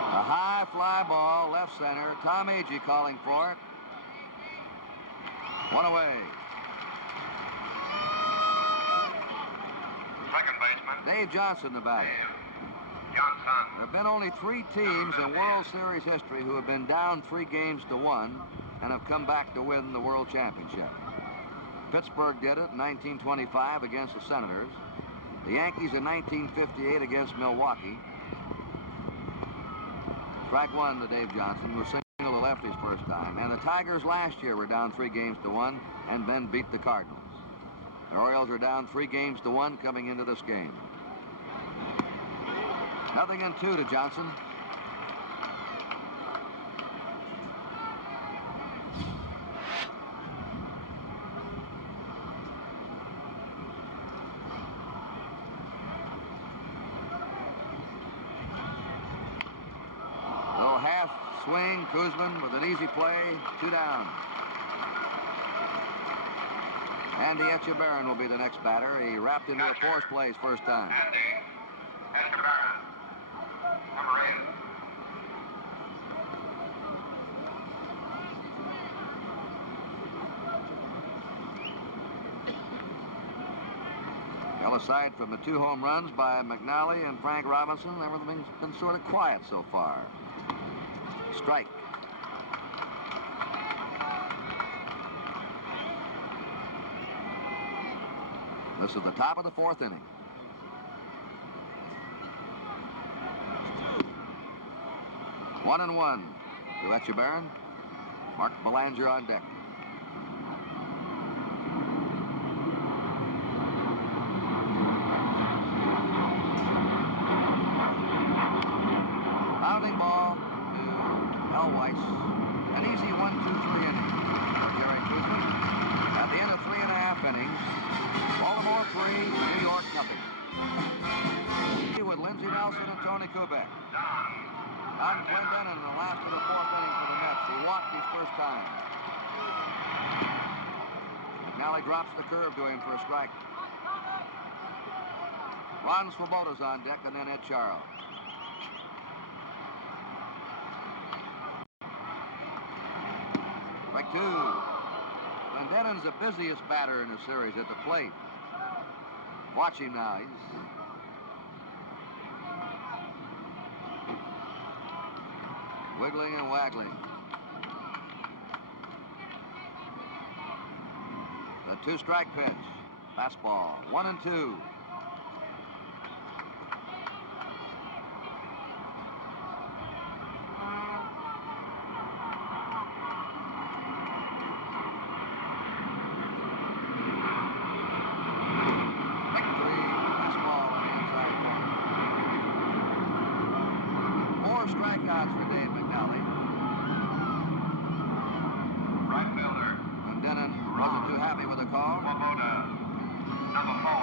A high fly ball, left center. Tom Agee calling for it. 1 away. Second baseman. Dave Johnson, the batter. Johnson. There have been only 3 teams in World Series history who have been down 3 games to 1 and have come back to win the World Championship. Pittsburgh did it in 1925 against the Senators. The Yankees in 1958 against Milwaukee. Strike 1 to Dave Johnson, who singled the lefties first time. And the Tigers last year were down 3 games to 1 and then beat the Cardinals. The Orioles are down 3 games to 1 coming into this game. 0-2 to Johnson. Little half swing, Koosman with an easy play, 2 down. Andy Etchebarren will be the next batter. He wrapped into a force play his first time. Andy Etchebarren. Number 8. Well, aside from the 2 home runs by McNally and Frank Robinson, everything's been sort of quiet so far. Strike. This is the top of the 4th inning. One and 1 to Etchebarren. Mark Belanger on deck. Pounding ball to Al Weiss. An easy 1-2-3 inning for Jerry Koosman. At the end of 3.5 innings, Baltimore 3, New York 0. With Lindsey Nelson and Tony Kubek. On Clinton in the last of the 4th inning for the Mets. He walked his first time. McNally drops the curve to him for a strike. Ron Swoboda's on deck, and then Ed Charles. Strike 2. Glendenin's the busiest batter in the series at the plate. Watch him now. He's wiggling and waggling. The 2-strike pitch. Fastball. 1-2. shots for Dave McNally. Right fielder. And Denon wasn't too happy with the call. Swoboda. Number 4.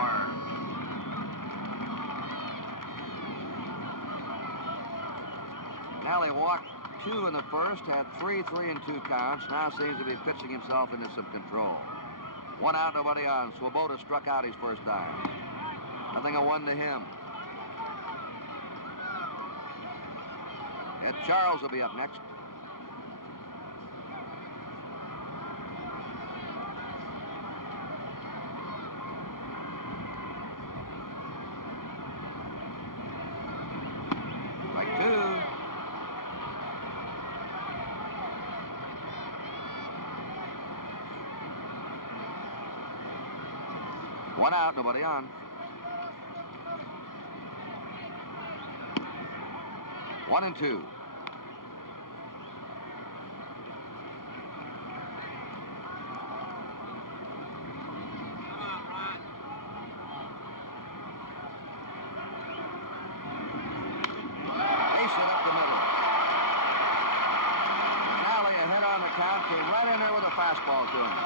McNally walked 2 in the first, had 3 3-2 counts. Now seems to be pitching himself into some control. 1 out, nobody on. Swoboda struck out his first time. Nothing a 1 to him. Ed Charles will be up next. Strike 2. One out, nobody on. One and 2. Fastball to him.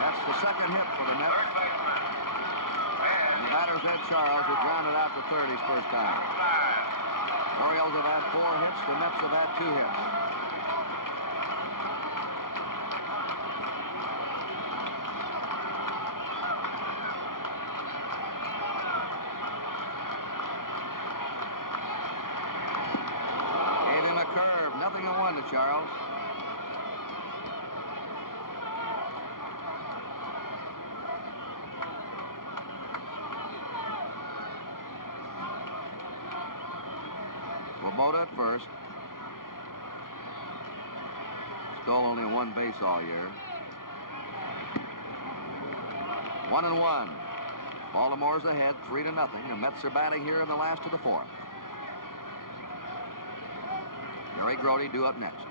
That's the second hit for the Mets. And the batter's Ed Charles, who grounded out to third his first time. Orioles have had 4 hits. The Mets have had 2 hits. Gave him a curve. Nothing a 1 to Charles. Swoboda at first. Stole only 1 base all year. 1 and 1. Baltimore's ahead 3-0. The Mets are batting here in the last of the 4th. Jerry Grody due up next.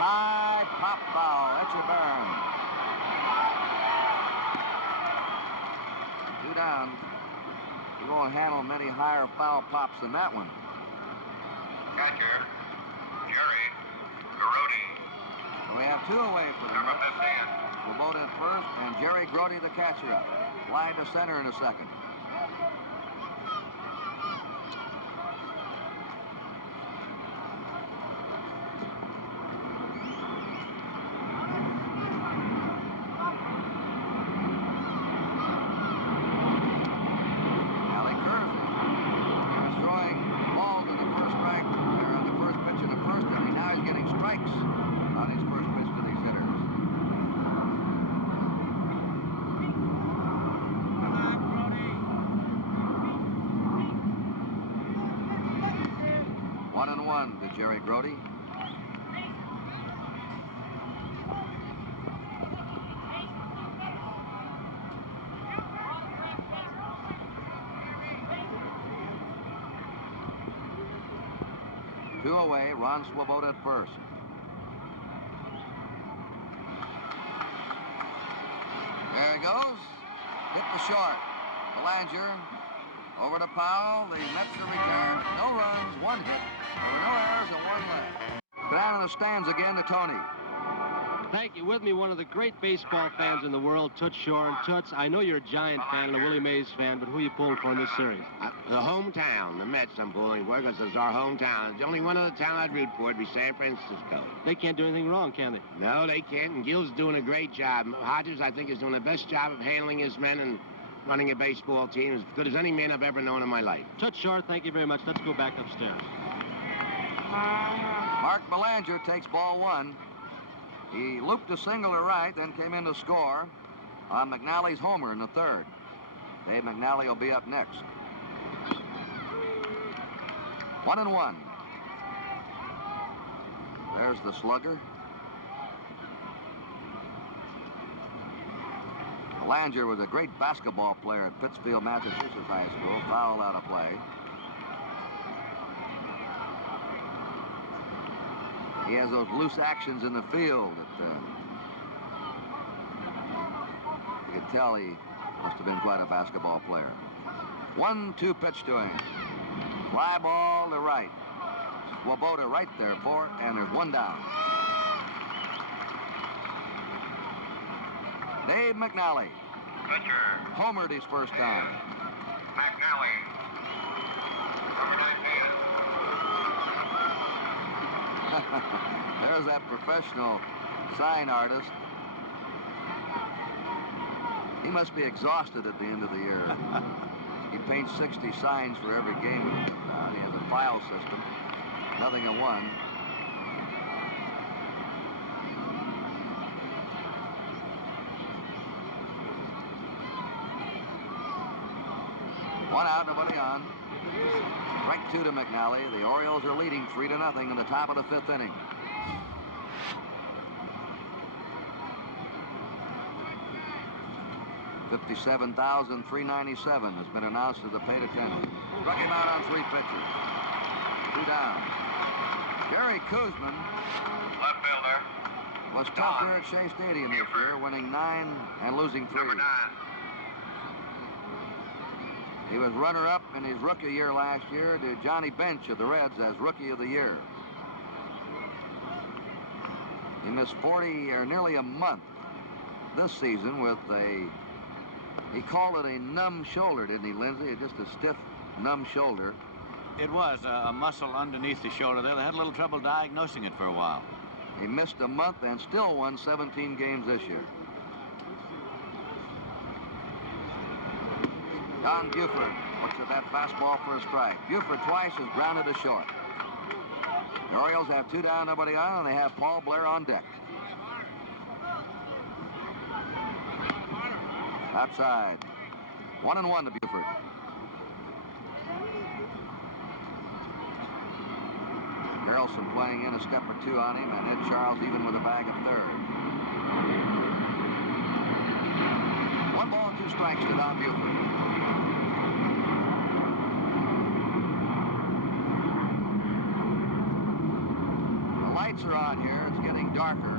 High pop foul. That's your burn. 2 down. You won't handle many higher foul pops than that one. Catcher, Jerry Grody. So we have 2 away for the Number Mets. 15. Swoboda at first, and Jerry Grody, the catcher, up. Fly to center in a second. Jerry Grody. Two away, Ron Swoboda at first. There he goes. Hit the short. Belanger over to Powell. The Mets are returned. No runs, 1 hit. There were no errors and 1 left. Down in the stands again to Tony. Thank you. With me, one of the great baseball fans in the world, Toots Shore. And Toots, I know you're a Giant fan and a Willie Mays fan, but who are you pulling for in this series? The hometown, the Mets I'm pulling for, because it's our hometown. The only one other town I'd root for would be San Francisco. They can't do anything wrong, can they? No, they can't, and Gil's doing a great job. Hodges, I think, is doing the best job of handling his men and running a baseball team as good as any man I've ever known in my life. Toots Shore, thank you very much. Let's go back upstairs. Mark Belanger takes ball 1. He looped a single to right, then came in to score on McNally's homer in the 3rd. Dave McNally will be up next. 1 and 1. There's the slugger. Belanger was a great basketball player at Pittsfield, Massachusetts High School. Foul out of play. He has those loose actions in the field that you could tell he must have been quite a basketball player. 1-2 pitch to him. Fly ball to right. Swoboda right there for it, and there's one down. Dave McNally. Pitcher. Homered his first time. McNally. Number 19. There's that professional sign artist. He must be exhausted at the end of the year. He paints 60 signs for every game. He has a file system. Nothing in one. One out, nobody on. Strike 2 to McNally. The Orioles are leading 3-0 in the top of the 5th inning. $57,397 has been announced as the paid attendance. Struck him out on 3 pitches. 2 down. Jerry Kuzman Left fielder. was tough here at Shea Stadium this year, winning 9 and losing 3. Number 9. He was runner-up in his rookie year last year to Johnny Bench of the Reds as Rookie of the Year. He missed 40 or nearly a month this season with he called it a numb shoulder, didn't he, Lindsay? Just a stiff, numb shoulder. It was a muscle underneath the shoulder there. They had a little trouble diagnosing it for a while. He missed a month and still won 17 games this year. Don Buford looks at that fastball for a strike. Buford twice has grounded to short. The Orioles have 2 down, nobody on, and they have Paul Blair on deck. Outside. 1-1 to Buford. Harrelson playing in a step or 2 on him, and Ed Charles even with a bag at third. 1 ball and 2 strikes to Don Buford. The lights are on here. It's getting darker.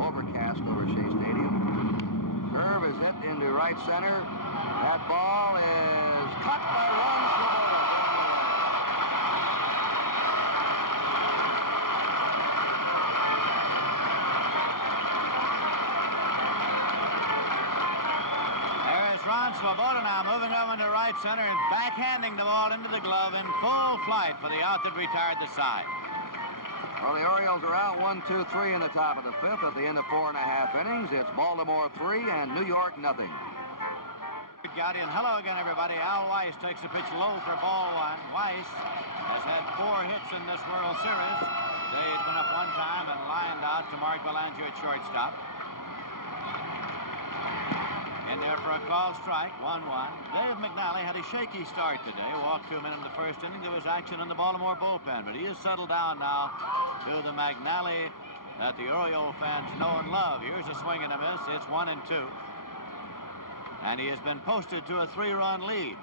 Overcast over Shea Stadium. Curve is hit into right center. That ball is caught by Ron Swoboda. There is Ron Swoboda now moving over into right center and backhanding the ball into the glove in full flight for the out that retired the side. Well, the Orioles are out 1-2-3 in the top of the 5th at the end of 4.5 innings. It's Baltimore 3 and New York 0. Gowdy, and hello again, everybody. Al Weiss takes a pitch low for ball 1. Weiss has had 4 hits in this World Series. Today he's been up 1 time and lined out to Mark Belanger at shortstop. In there for a called strike, 1-1. Dave McNally had a shaky start today. Walked 2 men in the first inning. There was action in the Baltimore bullpen, but he has settled down now to the McNally that the Oriole fans know and love. Here's a swing and a miss. It's 1-2. And he has been posted to a 3-run lead.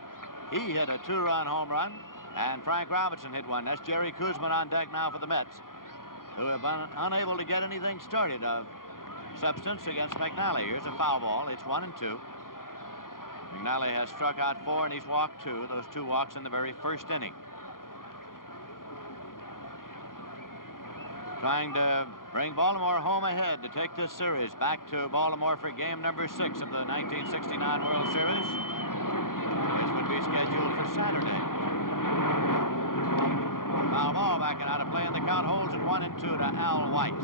He hit a 2-run home run, and Frank Robinson hit 1. That's Jerry Kuzman on deck now for the Mets, who have been unable to get anything started of substance against McNally. Here's a foul ball. It's 1-2. McNally has struck out 4 and he's walked 2. Those 2 walks in the very first inning. Trying to bring Baltimore home ahead to take this series back to Baltimore for game number 6 of the 1969 World Series, which would be scheduled for Saturday. Foul ball backing out of play, and the count holds at 1-2 to Al Weiss.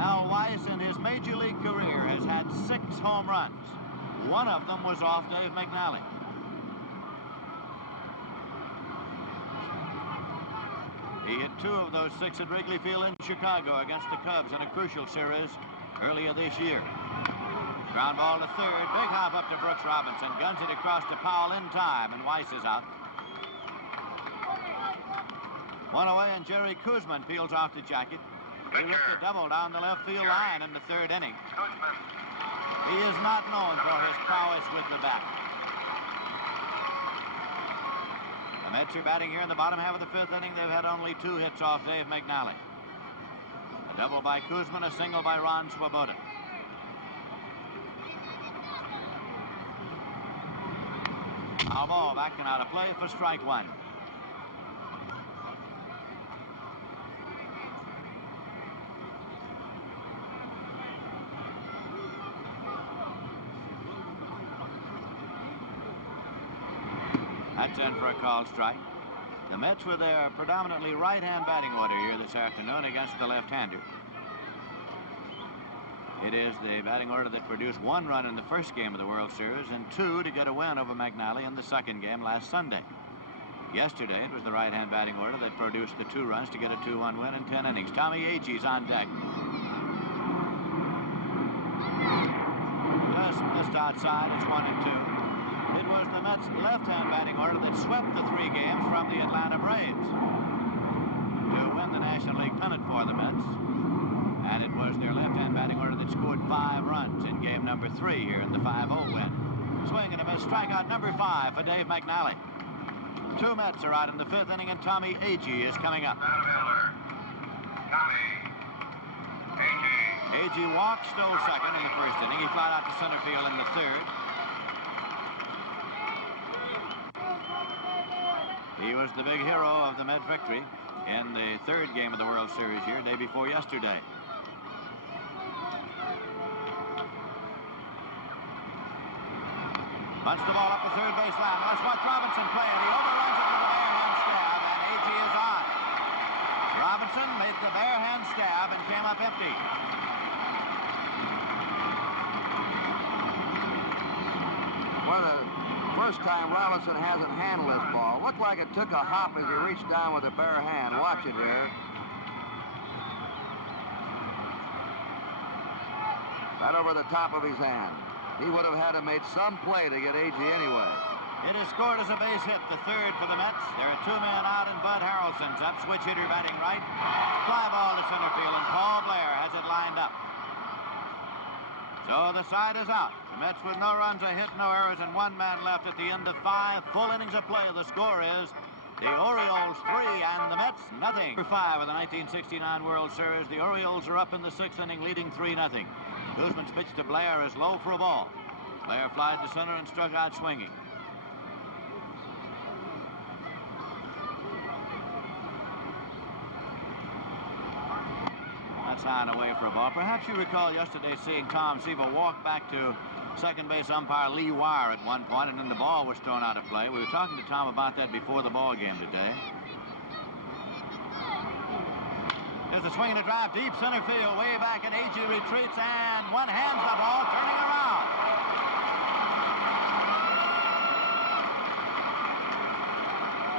Al Weiss in his major league career has had 6 home runs. 1 of them was off Dave McNally. He hit 2 of those 6 at Wrigley Field in Chicago against the Cubs in a crucial series earlier this year. Ground ball to third. Big hop up to Brooks Robinson. Guns it across to Powell in time, and Weiss is out. 1 away, and Jerry Kuzman peels off the jacket. He looked a double down the left field line in the 3rd inning. He is not known for his prowess with the bat. The Mets are batting here in the bottom half of the fifth inning. They've had only 2 hits off Dave McNally. A double by Kuzman, a single by Ron Swoboda. Foul ball, back and out of play for strike 1. That's in for a called strike. The Mets with their predominantly right-hand batting order here this afternoon against the left-hander. It is the batting order that produced 1 run in the first game of the World Series and 2 to get a win over McNally in the second game last Sunday. Yesterday, it was the right-hand batting order that produced the 2 runs to get a 2-1 win in 10 innings. Tommy Agee's on deck. Just missed outside. It's 1-2. It was the Mets' left-hand batting order that swept the 3 games from the Atlanta Braves to win the National League pennant for the Mets. And it was their left-hand batting order that scored 5 runs in game number 3 here in the 5-0 win. Swing and a miss, strikeout number 5 for Dave McNally. 2 Mets are out in the 5th inning, and Tommy Agee is coming up. Agee walked, stole second in the first inning. He flied out to center field in the 3rd. He was the big hero of the Met victory in the 3rd game of the World Series here, day before yesterday. Bunts the ball up the third base line. Let's watch Robinson play, and he overruns it with a bare hand stab, and Agee is on. Robinson made the bare hand stab and came up empty. Well, the first time Robinson hasn't handled this ball. Looked like it took a hop as he reached down with a bare hand. Watch it here. Right over the top of his hand. He would have had to make some play to get Agee anyway. It is scored as a base hit, the 3rd for the Mets. There are 2 men out, and Bud Harrelson's up. Switch hitter batting right. Fly ball to center field, and Paul Blair has it lined up. So the side is out. The Mets with no runs, a hit, no errors, and 1 man left at the end of 5 full innings of play. The score is the Orioles 3 and the Mets nothing. For 5 of the 1969 World Series, the Orioles are up in the 6th inning, leading 3-0. Kuzman's pitch to Blair is low for a ball. Blair flied to center and struck out swinging. That's high and away for a ball. Perhaps you recall yesterday seeing Tom Seaver walk back to second base umpire Lee Wire at one point, and then the ball was thrown out of play. We were talking to Tom about that before the ball game today. There's a swing and a drive deep center field, way back, and Agee retreats and one hands the ball, turning around.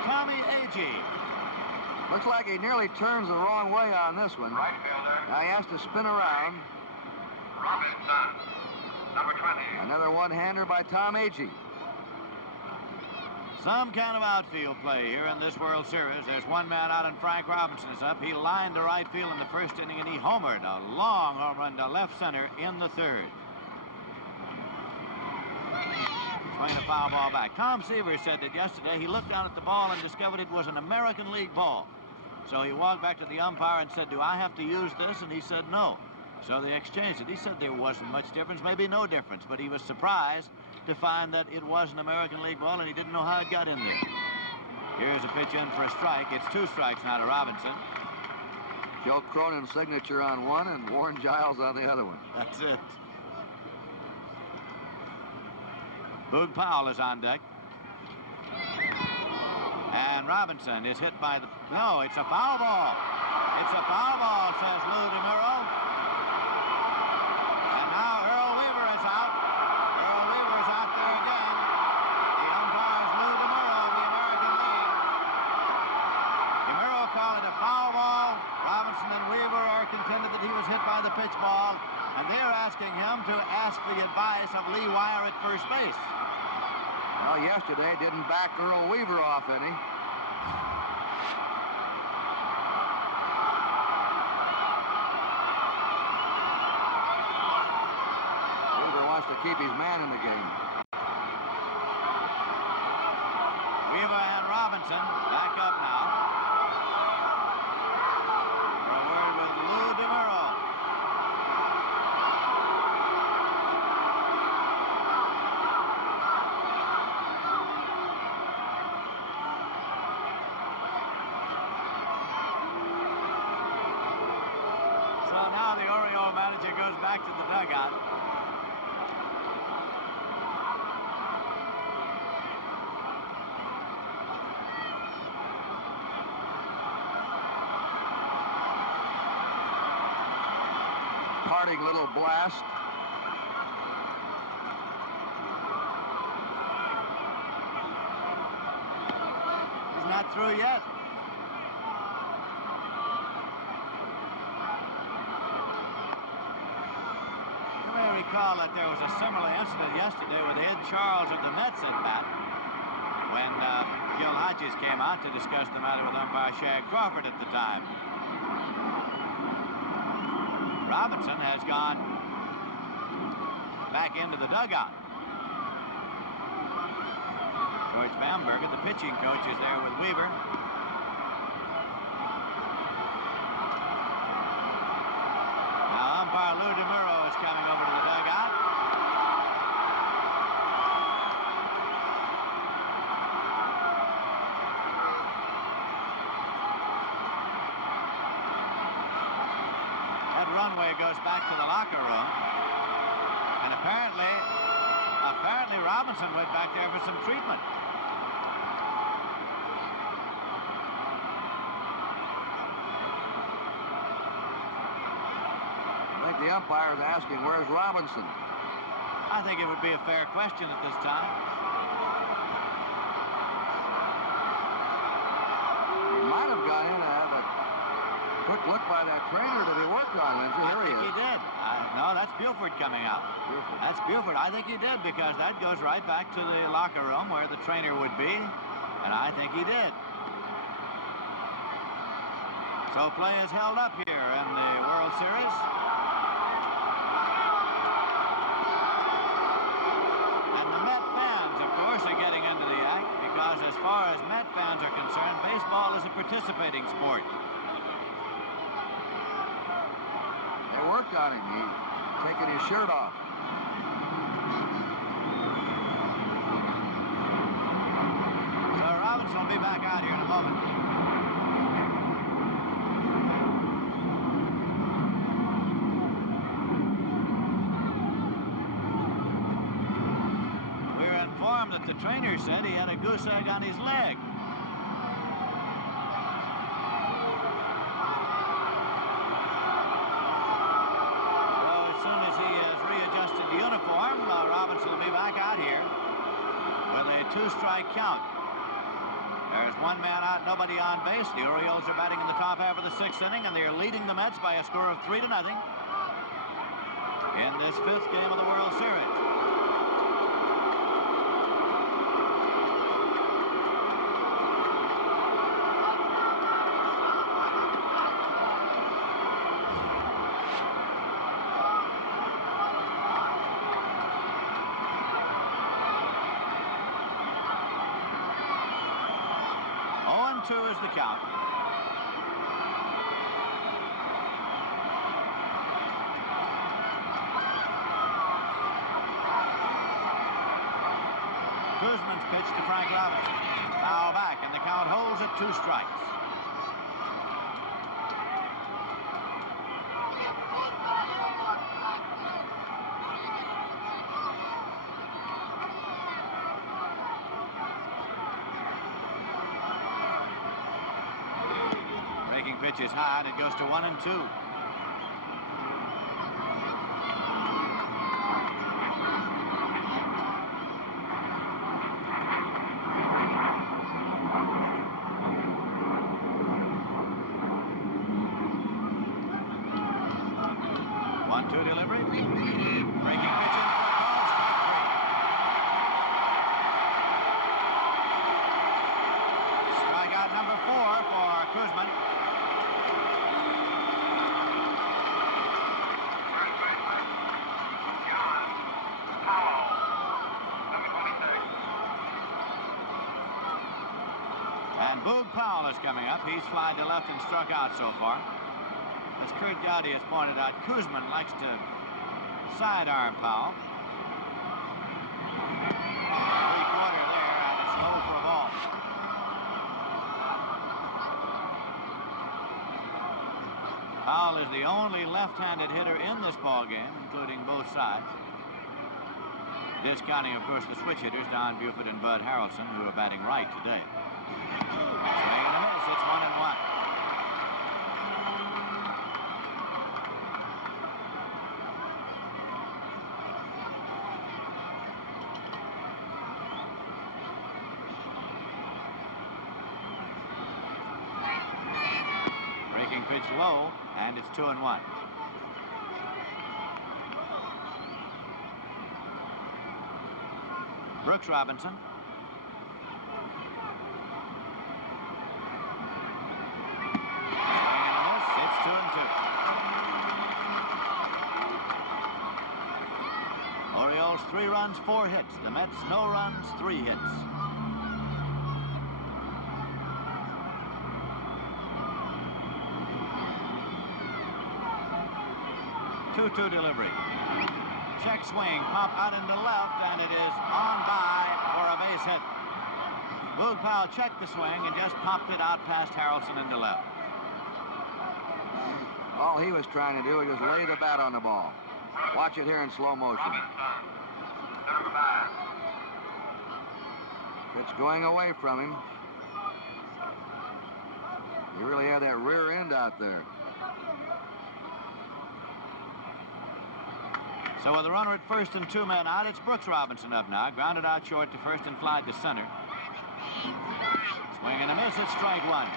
Tommy Agee. Looks like he nearly turns the wrong way on this one. Right fielder. Now he has to spin around. Robinson, number 20. Another one-hander by Tom Agee. Some kind of outfield play here in this World Series. There's 1 man out, and Frank Robinson is up. He lined to right field in the first inning, and he homered a long home run to left center in the 3rd. Swing a foul ball back. Tom Seaver said that yesterday he looked down at the ball and discovered it was an American League ball. So he walked back to the umpire and said, "Do I have to use this?" And he said, "No." So they exchanged it. He said there wasn't much difference, maybe no difference, but he was surprised to find that it was an American League ball, and he didn't know how it got in there. Here's a pitch in for a strike. It's 2 strikes now to Robinson. Joe Cronin's signature on one and Warren Giles on the other one. That's it. Boog Powell is on deck. And Robinson is hit by the... No, it's a foul ball. It's a foul ball, says Lou DeMuro. And now Earl Weaver is out. Earl Weaver is out there again. The umpire is Lou DeMuro of the American League. DeMuro called it a foul ball. Robinson and Weaver are contended that he was hit by the pitch ball. And they're asking him to ask the advice of Lee Wire at first base. Well, yesterday didn't back Earl Weaver off any. Weaver wants to keep his man in the game. Weaver and Robinson back up now. For a word with Lou DeMuro. So now the Oriole manager goes back to the dugout. Parting little blast. He's not through yet. You may recall that there was a similar incident yesterday with Ed Charles of the Mets at bat when Gil Hodges came out to discuss the matter with umpire Shag Crawford at the time. Robinson has gone back into the dugout. George Bamberger, the pitching coach, is there with Weaver. Now umpire Lou DeMuro is coming over to the dugout. That runway goes back to the locker room. And apparently Robinson went back there for some treatment. I think the umpire is asking, where's Robinson? I think it would be a fair question at this time. He might have gone in to have a quick look by that trainer that he worked on, Lindsay. Here he is. He did. No, that's Buford coming out. Buford. That's Buford. I think he did because that goes right back to the locker room where the trainer would be, and I think he did. So play is held up here in the World Series. And the Met fans, of course, are getting into the act because as far as Met fans are concerned, baseball is a participating sport. They worked on him. He's taking his shirt off. So Robinson will be back out here in a moment. We were informed that the trainer said he had a goose egg on his leg. Robinson will be back out here with a two-strike count. There's one man out, nobody on base. The Orioles are batting in the top half of the sixth inning, and they are leading the Mets by a score of 3-0 in this fifth game of the World Series. Two is the count. Guzman's pitch to Frank Robinson. Now back, and the count holds at 2 strikes. Pitch is high, and it goes to 1-2. One-two delivery. Breaking pitch in for a call. Strike 3. Strikeout number 4 for Guzman. And Boog Powell is coming up. He's flied to left and struck out so far. As Kurt Gowdy has pointed out, Kuzman likes to sidearm Powell. Three-quarter there, and it's low for a ball. Powell is the only left-handed hitter in this ball game, including both sides. Discounting, of course, the switch hitters, Don Buford and Bud Harrelson, who are batting right today. Swing and a miss. It's 1-1. Breaking pitch low, and it's 2-1. Brooks Robinson. Swing and a miss. It's 2-2. Orioles 3 runs, 4 hits. The Mets no runs, 3 hits. Two delivery. Check swing, pop out into left, and it is on by for a base hit. Boog Powell checked the swing and just popped it out past Harrelson into left. All he was trying to do was just lay the bat on the ball. Watch it here in slow motion. It's going away from him. He really had that rear end out there. So with a runner at first and 2 men out, it's Brooks Robinson up now. Grounded out short to first and flied to center. Swing and a miss. It's strike 1.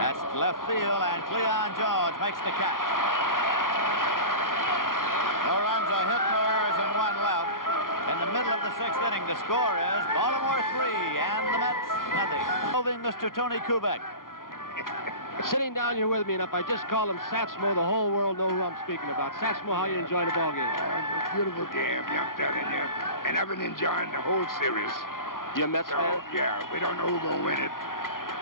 That's left field, and Cleon Jones makes the catch. No runs, a hit, no errors, and 1 left. In the middle of the 6th inning, the score is Baltimore 3 and the Mets nothing. Moving Mr. Tony Kubek. Sitting down here with me, and if I just call him Satsmo, the whole world know who I'm speaking about. Satsmo, how you enjoying the ball game? It's a beautiful game, I'm telling you. And I've been enjoying the whole series. You a Mets fan? Yeah, we don't know who's going to win it.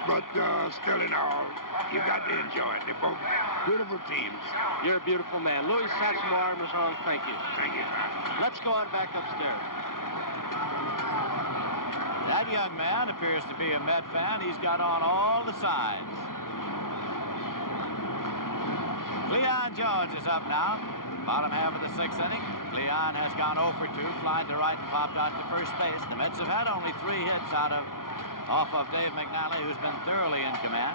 But still in all, you got to enjoy it. They're both beautiful teams. You're a beautiful man. Louis Satsmo, Artemis Hong, thank you. Thank you. Let's go on back upstairs. That young man appears to be a Met fan. He's got on all the sides. Cleon Jones is up now. Bottom half of the 6th inning. Cleon has gone 0 for 2, flied to right and popped out to first base. The Mets have had only 3 hits off of Dave McNally, who's been thoroughly in command.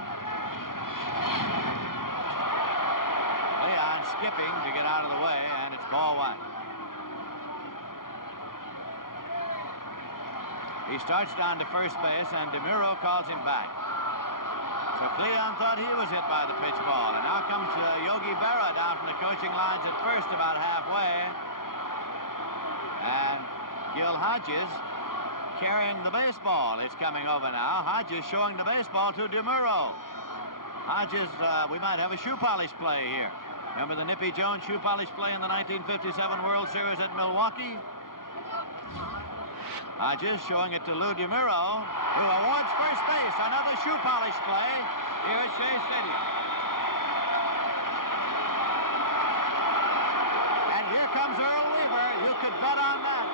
Cleon skipping to get out of the way, and it's ball 1. He starts down to first base, and DeMuro calls him back. So Cleon thought he was hit by the pitch ball, and now comes Yogi Berra down from the coaching lines at first, about halfway. And Gil Hodges carrying the baseball. It's coming over now. Hodges showing the baseball to DeMuro. Hodges, we might have a shoe polish play here. Remember the Nippy Jones shoe polish play in the 1957 World Series at Milwaukee? Hodges showing it to Lou DeMuro, who awards first base. Another shoe polish play here at Shea Stadium. And here comes Earl Weaver. You could bet on that.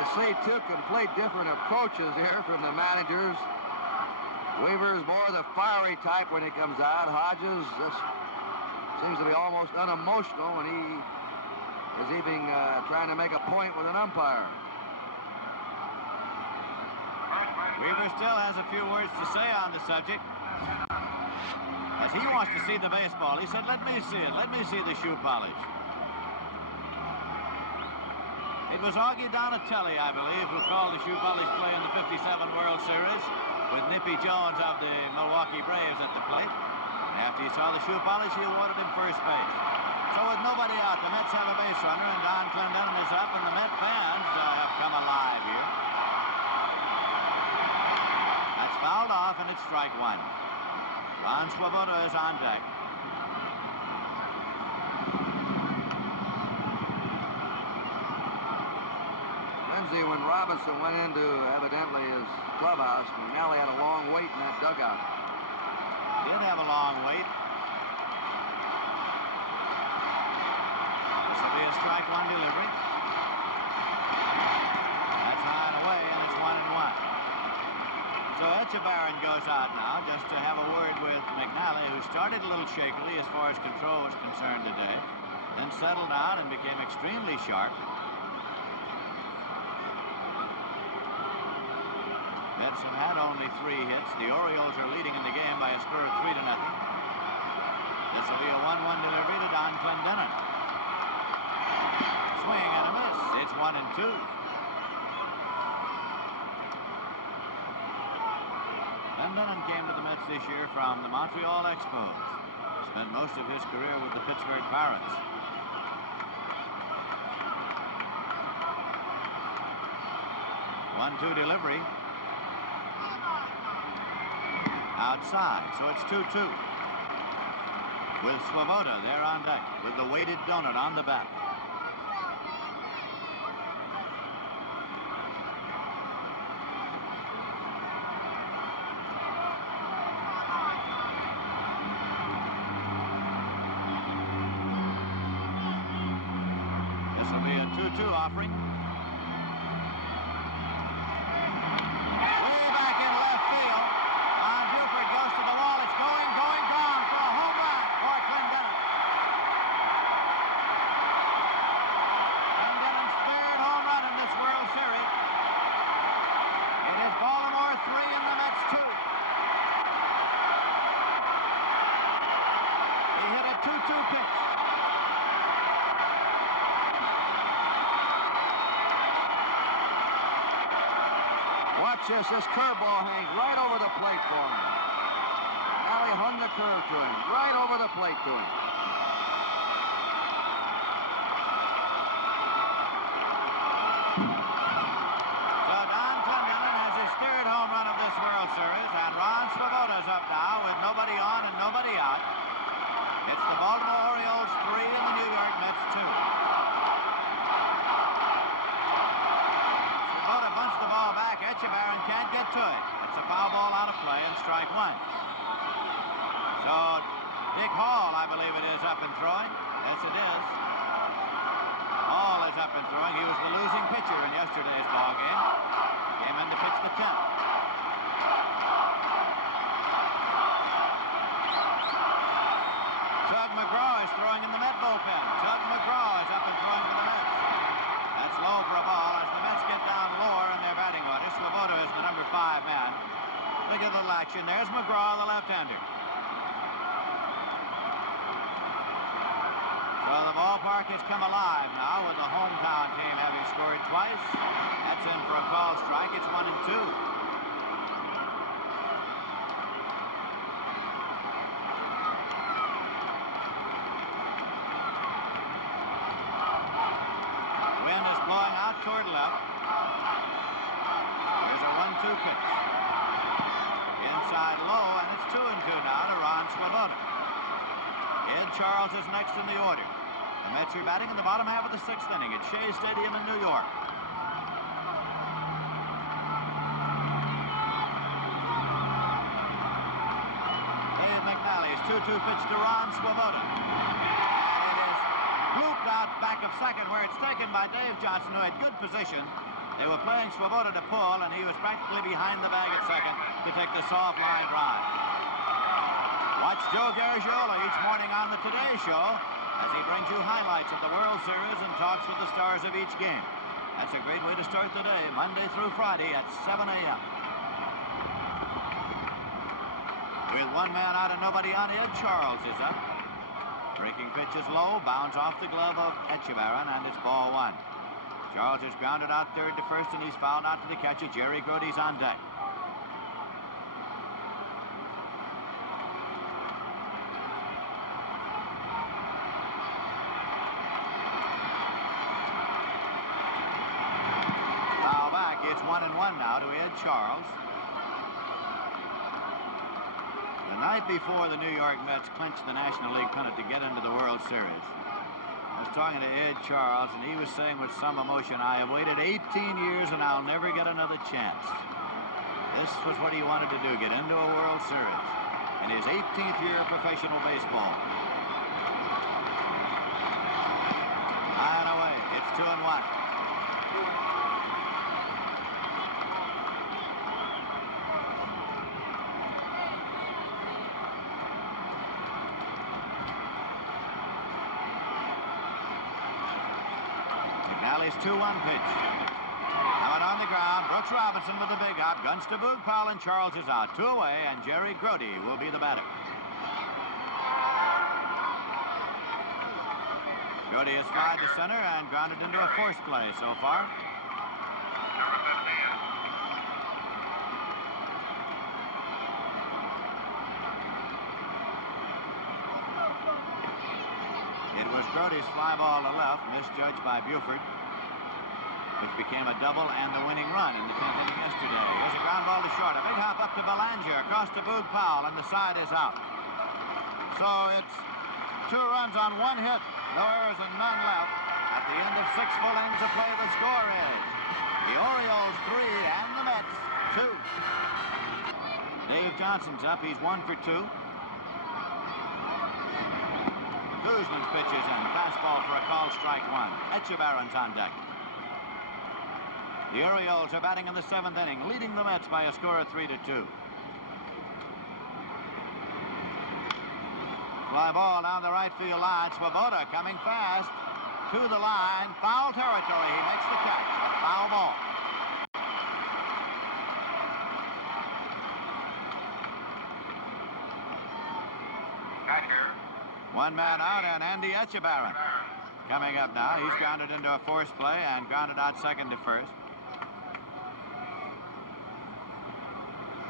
You see two complete different approaches here from the managers. Weaver is more the fiery type when he comes out. Hodges just seems to be almost unemotional when he is even trying to make a point with an umpire. Weaver still has a few words to say on the subject. As he wants to see the baseball, he said, let me see it. Let me see the shoe polish. It was Augie Donatelli, I believe, who called the shoe polish play in the 57 World Series with Nippy Jones of the Milwaukee Braves at the plate. After he saw the shoe polish, he awarded him first base. So with nobody out, the Mets have a base runner, and Don Clendenon is up, and the Met fans have come alive here. That's fouled off, and it's strike one. Ron Swoboda is on deck. Lindsay, when Robinson went into evidently his clubhouse, McNally had a long wait in that dugout. Did have a long wait. This will be a strike one delivery. That's high and away, and it's 1-1. So Etchebarren goes out now just to have a word with McNally, who started a little shakily as far as control was concerned today, then settled down and became extremely sharp. Mets have had only 3 hits. The Orioles are leading in the game by a score of 3-0. This will be a 1-1 delivery to Don Clendenon. Swing and a miss. It's 1-2. Clendenon came to the Mets this year from the Montreal Expos. Spent most of his career with the Pittsburgh Pirates. One-two delivery. Outside, so it's 2-2. With Swoboda there on deck with the weighted donut on the bat. This will be a 2-2 offering. This curveball hangs right over the plate for him. Alley hung the curve to him, right over the plate to him. So Don Clendenon has his 3rd home run of this World Series, and Ron Swoboda's up now with nobody on and nobody out. It's the Baltimore Orioles 3 and the New York Mets 2. Swoboda bunts the ball back. Etchebarren can't get to it. It's a foul ball out of play and strike one. So Dick Hall, I believe it is, up and throwing. Yes, it is. Hall is up and throwing. He was the losing pitcher in yesterday's ball game. Came in to pitch the 10th. Tug McGraw is throwing in the Met bullpen. Tug McGraw is up and throwing for the Mets. That's low for a ball as the Mets get down lower in their batting order. Swoboda is the number 5 man. Look at the little action. There's McGraw, the left-hander. So the ballpark has come alive now with the hometown team having scored twice. That's in for a call strike. It's 1-2. Wind is blowing out toward left. There's a 1-2 pitch. Inside low, and it's 2-2 now to Ron Swoboda. Ed Charles is next in the order. The Mets are batting in the bottom half of the 6th inning at Shea Stadium in New York. Dave McNally's 2-2 pitch to Ron Swoboda. And it is looped out back of second where it's taken by Dave Johnson, who had good position. They were playing Swoboda to pull, and he was practically behind the bag at second to take the soft line drive. Watch Joe Garagiola each morning on the Today Show as he brings you highlights of the World Series and talks with the stars of each game. That's a great way to start the day, Monday through Friday at 7 a.m. With 1 man out and nobody on, Ed Charles is up. Breaking pitch is low, bounds off the glove of Etchebarren, and it's ball 1. Charles is grounded out third to first, and he's fouled out to the catcher. Jerry Grody's on deck. 1-1 now to Ed Charles. The night before the New York Mets clinched the National League pennant to get into the World Series, I was talking to Ed Charles, and he was saying with some emotion, I have waited 18 years and I'll never get another chance. This was what he wanted to do, get into a World Series in his 18th year of professional baseball. And away, it's 2-1. McNally's 2-1 pitch. Now it on the ground. Brooks Robinson with the big hop. Guns to Boog Powell, and Charles is out. 2 away, and Jerry Grody will be the batter. Grody has flied to center and grounded into a force play so far. It was Grody's fly ball to left, misjudged by Buford, which became a double and the winning run in the 10th inning yesterday. Here's a ground ball to short. A big hop up to Belanger, across to Boog Powell, and the side is out. So it's 2 runs on 1 hit. No errors and none left. At the end of 6 full innings of play, the score is the Orioles 3 and the Mets 2. Dave Johnson's up. He's 1 for 2. Guzman's pitches in. Fastball for a called strike 1. Echeverron's on deck. The Orioles are batting in the 7th inning, leading the Mets by a score of 3-2. Fly ball down the right field line. Swoboda coming fast to the line. Foul territory. He makes the catch. A foul ball. Catcher. 1 man out, and Andy Echeverron coming up now. He's grounded into a force play and grounded out second to first.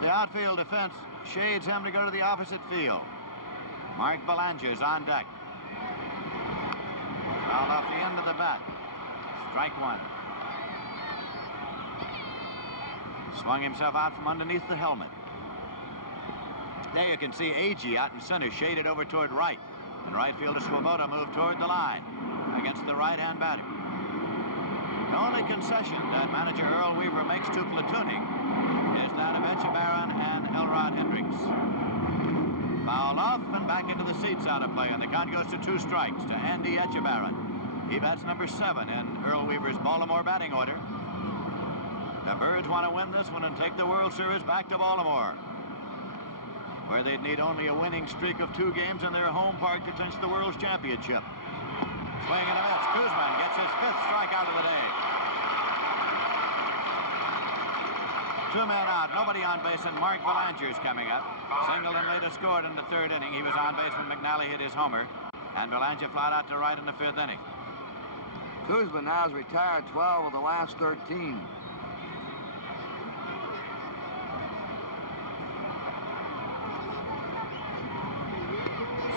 The outfield defense shades him to go to the opposite field. Mark Belanger's on deck. Fouled off the end of the bat. Strike 1. Swung himself out from underneath the helmet. There you can see Agee out in center, shaded over toward right. And right fielder Swoboda moved toward the line against the right-hand batter. The only concession that manager Earl Weaver makes to platooning is that of Echeverron and Elrod Hendricks. Foul off and back into the seats out of play, and the count goes to 2 strikes to Andy Echeverron. He bats number 7 in Earl Weaver's Baltimore batting order. The Birds want to win this one and take the World Series back to Baltimore, where they'd need only a winning streak of 2 games in their home park to clinch the World's Championship. Swing and a miss. Guzman gets his 5th strikeout of the day. 2 men out, nobody on base, and Mark Belanger's coming up. Singled and later scored in the 3rd inning. He was on base when McNally hit his homer, and Belanger flied out to right in the 5th inning. Guzman now has retired 12 of the last 13.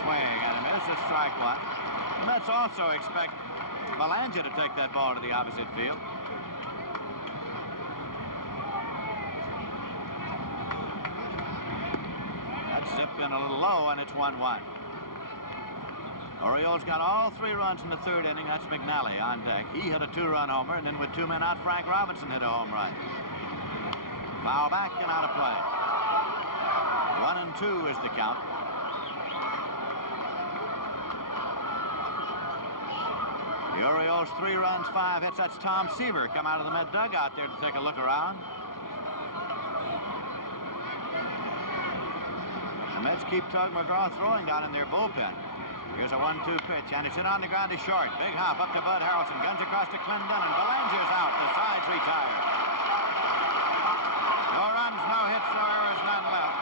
Swing and a miss. It's strike 1. The Mets also expect Belanger to take that ball to the opposite field. That's zipped in a little low, and it's 1-1. Orioles got all 3 runs in the 3rd inning. That's McNally on deck. He hit a 2-run homer, and then with 2 men out, Frank Robinson hit a home run. Foul back and out of play. 1-2 is the count. The Orioles 3 runs, 5 hits. That's Tom Seaver come out of the Met dugout there to take a look around. The Mets keep Tug McGraw throwing down in their bullpen. Here's a 1-2 pitch, and it's hit on the ground to short. Big hop up to Bud Harrelson. Guns across to Clendon, and Belanger's out. The side's retired. No runs, no hits, no errors, none left.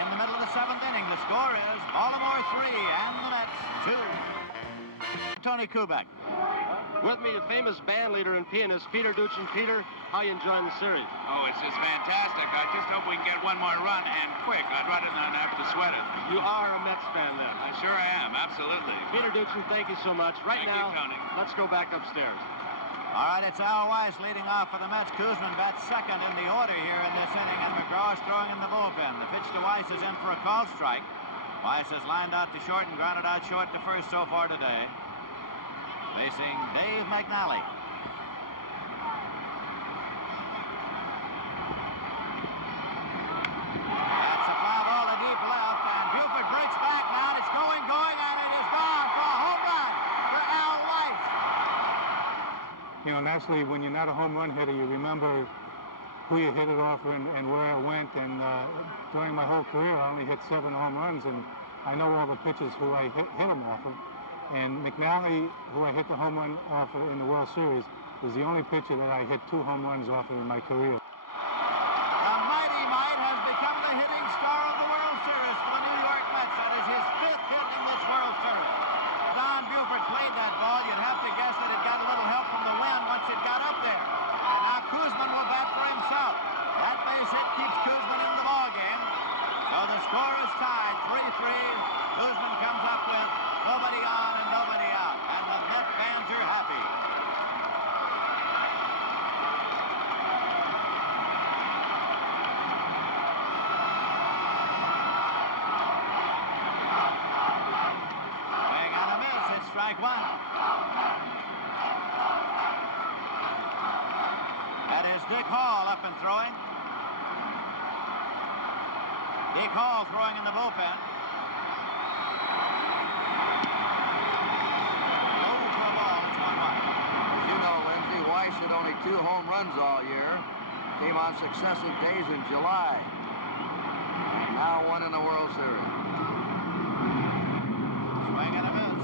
And in the middle of the 7th inning, the score is Baltimore 3 and the Mets 2. Tony Kubek. With me, the famous band leader and pianist, Peter Duchin. Peter, how you enjoying the series? Oh, it's just fantastic. I just hope we can get 1 more run, and quick. I'd rather not have to sweat it. You are a Mets fan then. Sure I am, absolutely. Peter Duchin, thank you so much. Right Thank now, you, Tony. let's go back upstairs. All right, it's Al Weiss leading off for the Mets. Koosman bats second in the order here in this inning, and McGraw's throwing in the bullpen. The pitch to Weiss is in for a called strike. Weiss has lined out to short and grounded out short to first so far today. Facing Dave McNally. That's a fly ball to deep left, and Buford breaks back now. It's going, and it is gone for a home run for Al Weiss. You know, naturally, when you're not a home run hitter, you remember who you hit it off and where it went. And during my whole career, I only hit 7 home runs, and I know all the pitchers who I hit them off of. And McNally, who I hit the home run off of in the World Series, is the only pitcher that I hit 2 home runs off of in my career. The Mighty Mite has become the hitting star of the World Series for the New York Mets. That is his 5th hit in this World Series. Don Buford played that ball. You'd have to guess that it got a little help from the wind once it got up there. And now Koosman will bat for himself. That base hit keeps Koosman in the ball game. So the score is tied, 3-3. Koosman comes up with nobody on and nobody out. And the Met fans are happy. Swing on a miss. It's strike 1. That is Dick Hall up and throwing. Dick Hall throwing in the bullpen. Over for a ball. It's 1-1. As you know, Lindsay, Weiss hit only 2 home runs all year. Came on successive days in July. Now 1 in the World Series. Swing and a miss.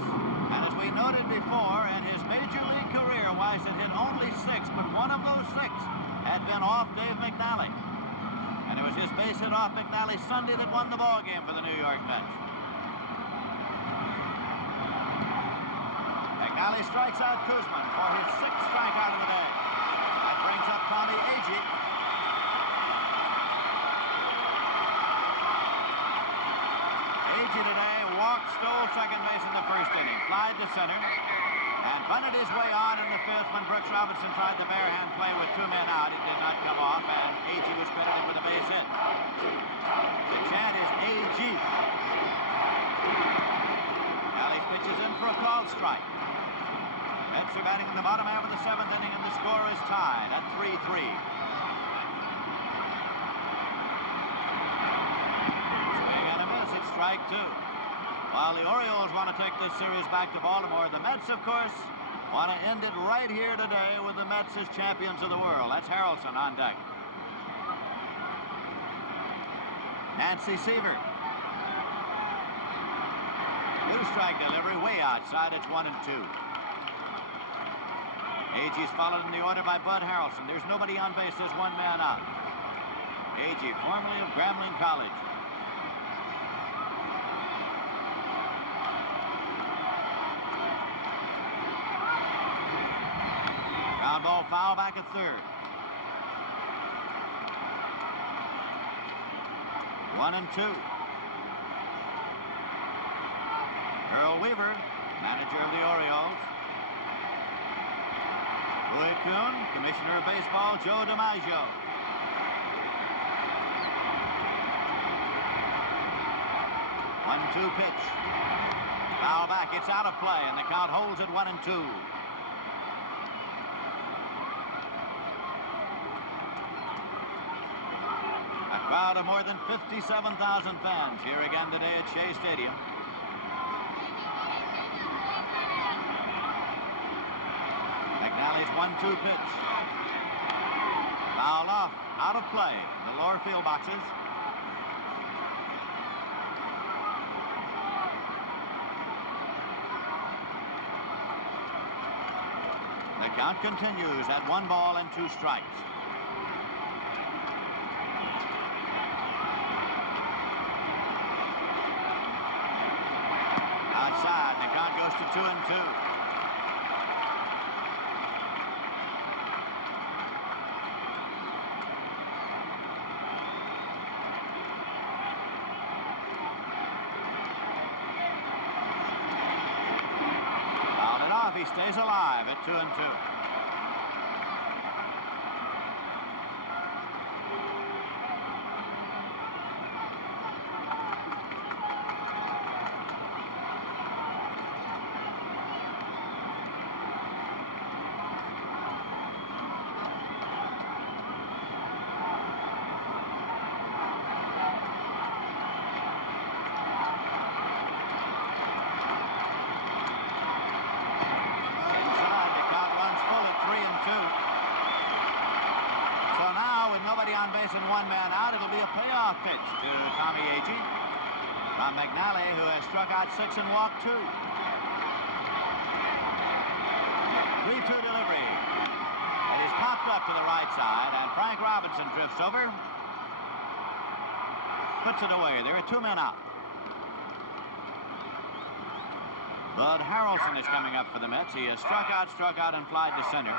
And as we noted before, in his major league career, Weiss had hit only 6, but one of those 6 had been off Dave McNally. And it was his base hit off McNally Sunday that won the ball game for the New York Mets. McNally strikes out Koosman for his 6th strikeout of the day. That brings up Tommy Agee. Agee today walked, stole second base in the first inning, flied to center, and bunted his way on in the 5th when Brooks Robinson tried the barehand play with 2 men out. It did not come off, and Agee was credited with a base hit. The chant is Agee. Alley's pitches in for a called strike. Mets are batting in the bottom half of the 7th inning, and the score is tied at 3-3. Swing and a miss. It's strike 2. While the Orioles want to take this series back to Baltimore, the Mets, of course, want to end it right here today with the Mets as champions of the world. That's Harrelson on deck. Nancy Seaver. New strike delivery way outside. It's 1-2. Agee's followed in the order by Bud Harrelson. There's nobody on base. There's 1 man out. Agee, formerly of Grambling College. Ground ball foul back at third. 1-2. Earl Weaver, manager of the Orioles. Bowie Kuhn, commissioner of baseball, Joe DiMaggio. One-two pitch. Foul back. It's out of play, and the count holds at 1-2. A crowd of more than 57,000 fans here again today at Shea Stadium. McNally's 1-2 pitch. Foul off, out of play in the lower field boxes. The count continues at 1 ball and 2 strikes. Outside, the count goes to 2-2. He stays alive at 2-2. pitch to Tommy Agee from McNally, who has struck out 6 and walked 2. 3-2 delivery. It is popped up to the right side, and Frank Robinson drifts over. Puts it away. There are 2 men out. Bud Harrelson is coming up for the Mets. He has struck out, and flied to center.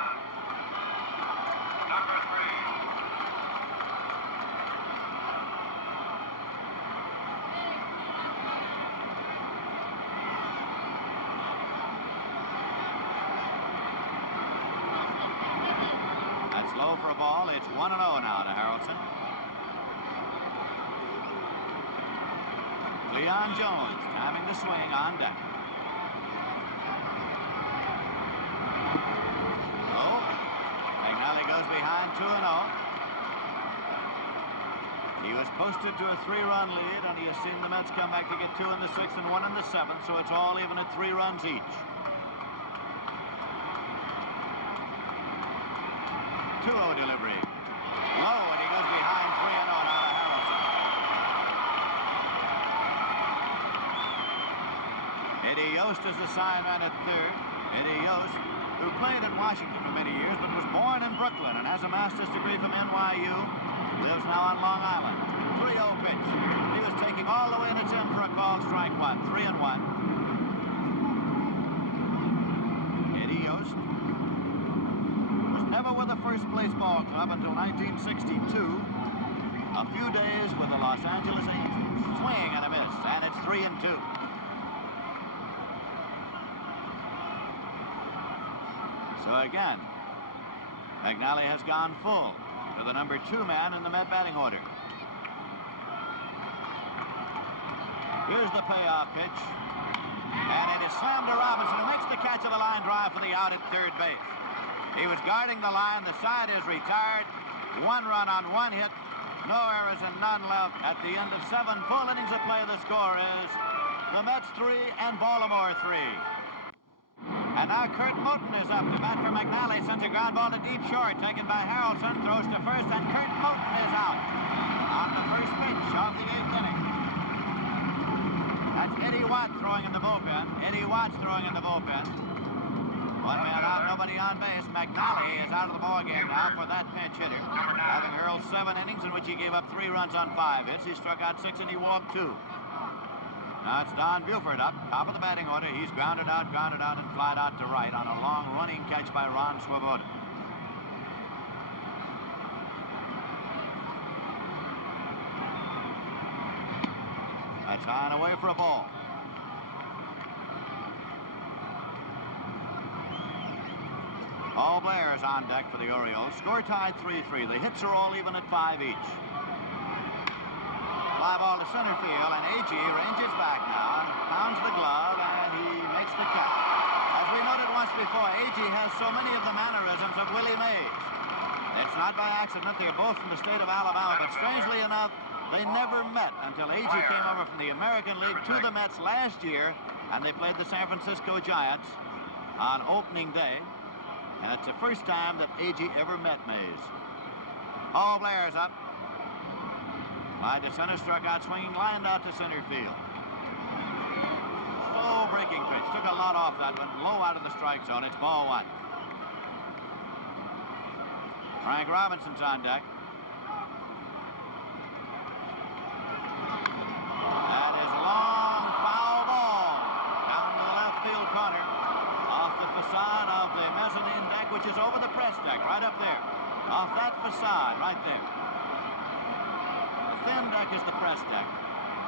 That's low for a ball. It's 1-0 now to Harrelson. Leon Jones timing the swing on deck. Oh, McNally goes behind 2-0. He was posted to a 3-run lead, and he has seen the Mets come back to get 2 in the 6th and 1 in the 7th, so it's all even at 3 runs each. 2-0 delivery. Low, and he goes behind 3-0 now to Harrelson. Eddie Yost is the sign man at third. Eddie Yost, who played in Washington for many years, but was born in Brooklyn and has a master's degree from NYU, lives now on Long Island. 3-0 pitch. He was taking all the way, and it's in for a call, strike 1. 3-1. Eddie Yost was never with the First Place Ball Club until 1962. A few days with the Los Angeles Angels. Swing and a miss, and it's 3-2. So again, McNally has gone full to the number 2 man in the Met batting order. Here's the payoff pitch. And it is slammed to Robinson, who makes the catch of the line drive for the out at third base. He was guarding the line. The side is retired. 1 run on 1 hit. No errors and none left. At the end of 7 full innings of play, the score is the Mets 3 and Baltimore 3. And now Kurt Moten is up to bat for McNally. Sends a ground ball to deep short, taken by Harrelson. Throws to first, and Kurt Moten is out on the first pitch of the 8th inning. That's Eddie Watts throwing in the bullpen. Eddie Watts throwing in the bullpen. 1 man out, nobody on base. McNally is out of the ballgame now for that pinch hitter, having hurled 7 innings in which he gave up 3 runs on 5 hits. He struck out 6 and he walked 2. Now it's Don Buford up, top of the batting order. He's grounded out, and flied out to right on a long running catch by Ron Swoboda. That's high and away for a ball. Paul Blair is on deck for the Orioles. Score tied 3-3. The hits are all even at 5 each. Fly ball to center field, and Agee ranges back now, pounds the glove, and he makes the catch. As we noted once before, Agee has so many of the mannerisms of Willie Mays. It's not by accident. They're both from the state of Alabama, but strangely enough, they never met until Agee came over from the American League to the Mets last year, and they played the San Francisco Giants on opening day. And it's the first time that Agee ever met Mays. Paul Blair's up. Fly to center, struck out swinging, lined out to center field. Slow breaking pitch. Took a lot off that one. Low out of the strike zone. It's ball 1. Frank Robinson's on deck. That is a long foul ball down to the left field corner off the facade of the mezzanine deck, which is over the press deck, right up there. Off that facade, right there. The thin deck is the press deck.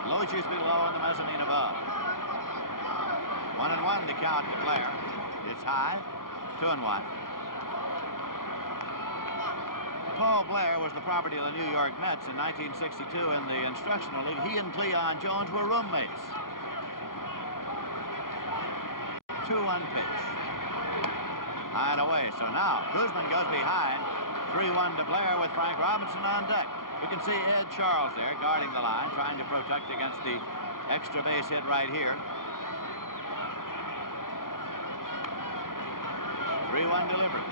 Logies below and the mezzanine above. 1-1 to count to Blair. It's high. 2-1. Paul Blair was the property of the New York Mets in 1962 in the Instructional League. He and Cleon Jones were roommates. 2-1 pitch. High and away. So now Guzman goes behind. 3-1 to Blair with Frank Robinson on deck. You can see Ed Charles there guarding the line, trying to protect against the extra base hit right here. 3-1 delivery.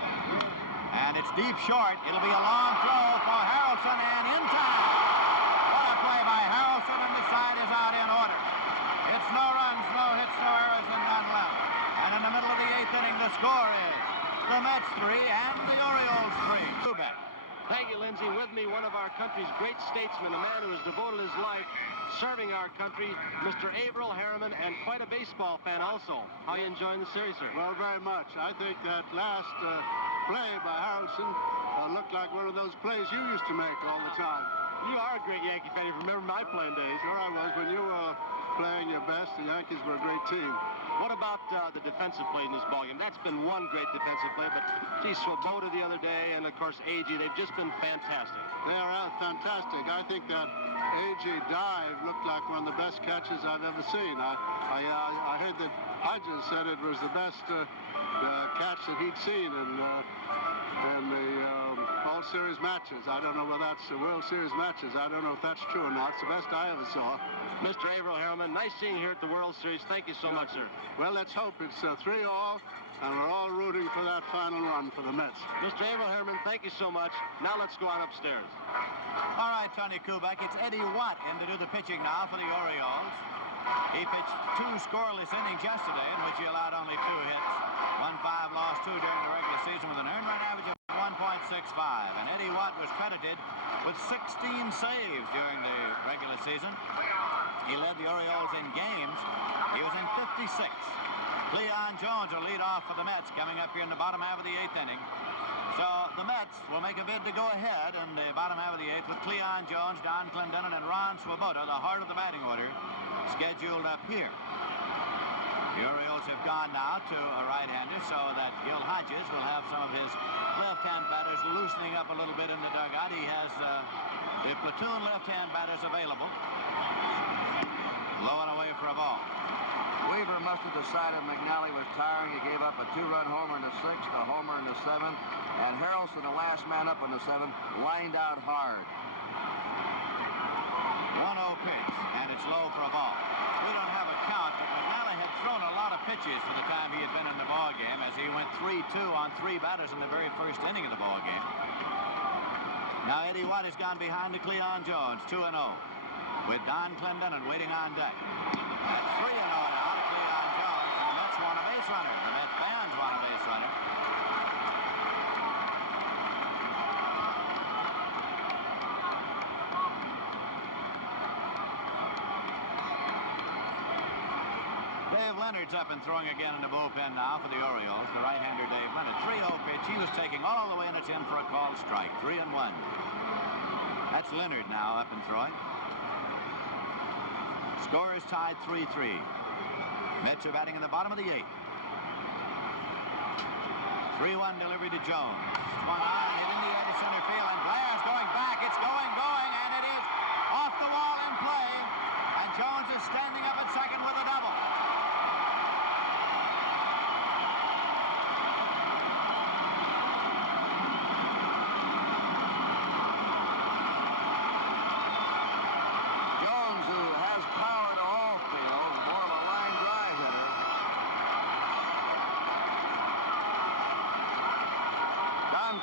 And it's deep short. It'll be a long throw for Harrelson, and in time. What a play score is the Mets 3 and the Orioles 3. Kubek. Thank you, Lindsay. With me, one of our country's great statesmen, a man who has devoted his life serving our country, Mr. Averill Harriman, and quite a baseball fan also. How are you enjoying the series, sir? Well, very much. I think that last play by Harrelson looked like one of those plays you used to make all the time. You are a great Yankee fan. You remember my playing days. Sure I was. When you were playing your best, the Yankees were a great team. What about the defensive play in this ballgame? That's been one great defensive play, but gee, Swoboda the other day, and of course A.G., they've just been fantastic. They are fantastic. I think that A.G. dive looked like one of the best catches I've ever seen. I heard that Hodges said it was the best catch that he'd seen in the all series matches. I don't know whether that's the World Series matches. I don't know if that's true or not. It's the best I ever saw. Mr. Averill Harriman, nice seeing you here at the World Series. Thank you so much, sir. Well, let's hope it's 3-all, and we're all rooting for that final run for the Mets. Mr. Averill Harriman, thank you so much. Now let's go on upstairs. All right, Tony Kubek, it's Eddie Watt in to do the pitching now for the Orioles. He pitched 2 scoreless innings yesterday, in which he allowed only 2 hits. 1-5, lost 2 during the regular season with an earned run average of 1.65. And Eddie Watt was credited with 16 saves during the regular season. He led the Orioles in games. He was in 56. Cleon Jones will lead off for the Mets coming up here in the bottom half of the 8th inning. So the Mets will make a bid to go ahead in the bottom half of the 8th with Cleon Jones, Don Clendenon, and Ron Swoboda, the heart of the batting order, scheduled up here. The Orioles have gone now to a right-hander so that Gil Hodges will have some of his left-hand batters loosening up a little bit in the dugout. He has the platoon left-hand batters available. Low and away for a ball. Weaver must have decided McNally was tiring. He gave up a 2-run homer in the 6th, a homer in the 7th, and Harrelson, the last man up in the 7th, lined out hard. 1-0 pitch, and it's low for a ball. We don't have a count, but McNally had thrown a lot of pitches for the time he had been in the ball game, as he went 3-2 on 3 batters in the very first inning of the ball game. Now Eddie Watt has gone behind to Cleon Jones, 2-0, with Don Clendenon waiting on deck. That's 3-0 now to Cleon Jones, and the Mets want a base runner. The Mets fans want a base runner. Dave Leonard's up and throwing again in the bullpen now for the Orioles. The right-hander Dave Leonard. 3-0 pitch. He was taking all the way, and it's in for a called strike. 3-1. That's Leonard now up and throwing. Score is tied 3-3. Mets are batting in the bottom of the 8th. 3-1 delivery to Jones. Swung on, hit in the air to center field, and Blair's going back. It's going, and it is off the wall in play. And Jones is standing up at second with a double.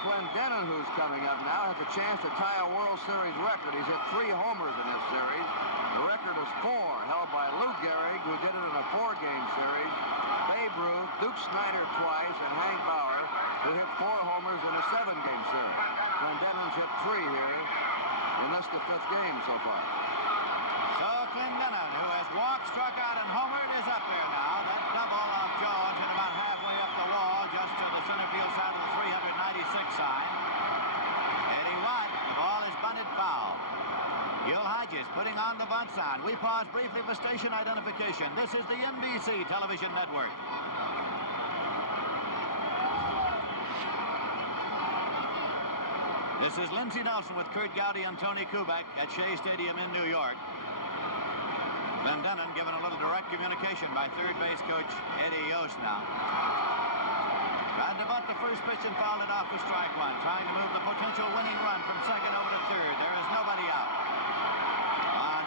Clendenon, who's coming up now, has a chance to tie a World Series record. He's hit 3 homers in this series. The record is 4, held by Lou Gehrig, who did it in a 4-game series, Babe Ruth, Duke Snider twice, and Hank Bauer, who hit 4 homers in a 7-game series. Clendenon's hit 3 here in this, the 5th game so far. So Clendenon, who has walked, struck out, and homered, is up there now. That double of Jones hit about halfway up the wall, just to the center field side of the 396 sign. Eddie Watt, the ball is bunted foul. Gil Hodges putting on the bunt sign. We pause briefly for station identification. This is the NBC television network. This is Lindsey Nelson with Kurt Gowdy and Tony Kubek at Shea Stadium in New York. Clendenon given a little direct communication by third base coach Eddie Yost now. Tried to bunt the first pitch and fouled it off for strike 1. Trying to move the potential winning run from second over to third. There is nobody out.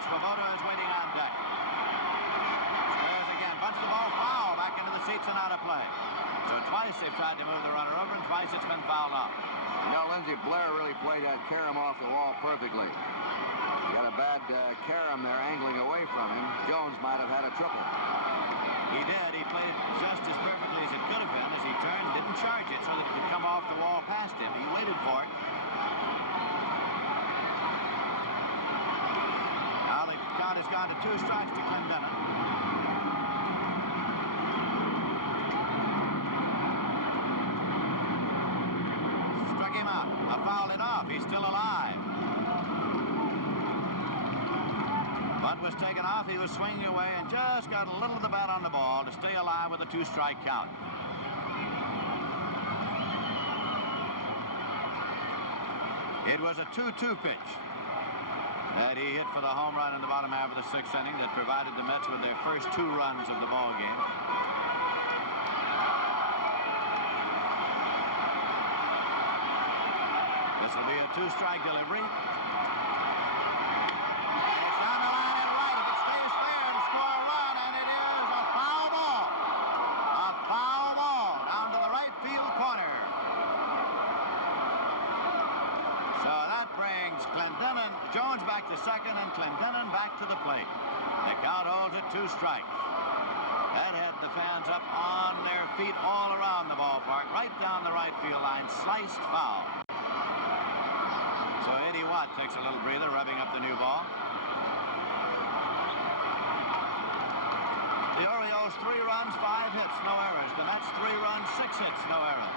Swoboda is waiting on deck. Squares again. Bunts the ball foul back into the seats and out of play. So twice they've tried to move the runner over, and twice it's been fouled off. You know, Lindsey, Blair really played that carom off the wall perfectly. He got a bad carom there angling away from him. Jones might have had a triple. He did. He played just as perfectly as it could have been as he turned didn't charge it so that it could come off the wall past him. He waited for it. Now the count has gone to 2 strikes to Clendenin. Struck him out. Fouled it off. He's still alive. Bunt was taken off. He was swinging away and just got a little of the bat on the ball to stay alive with a 2-strike count. It was a 2-2 pitch that he hit for the home run in the bottom half of the 6th inning that provided the Mets with their first 2 runs of the ball game. This will be a 2-strike delivery. And it's down the line and right. If it stays fair, to score a run, and it is a foul ball. A foul ball down to the right field corner. So that brings Clendenin, Jones back to second, and Clendenin back to the plate. The count holds at 2 strikes. That had the fans up on their feet all around the ballpark, right down the right field line, sliced foul. So Eddie Watt takes a little breather, rubbing up the new ball. The Orioles 3 runs, 5 hits, no errors. The Mets 3 runs, 6 hits, no errors.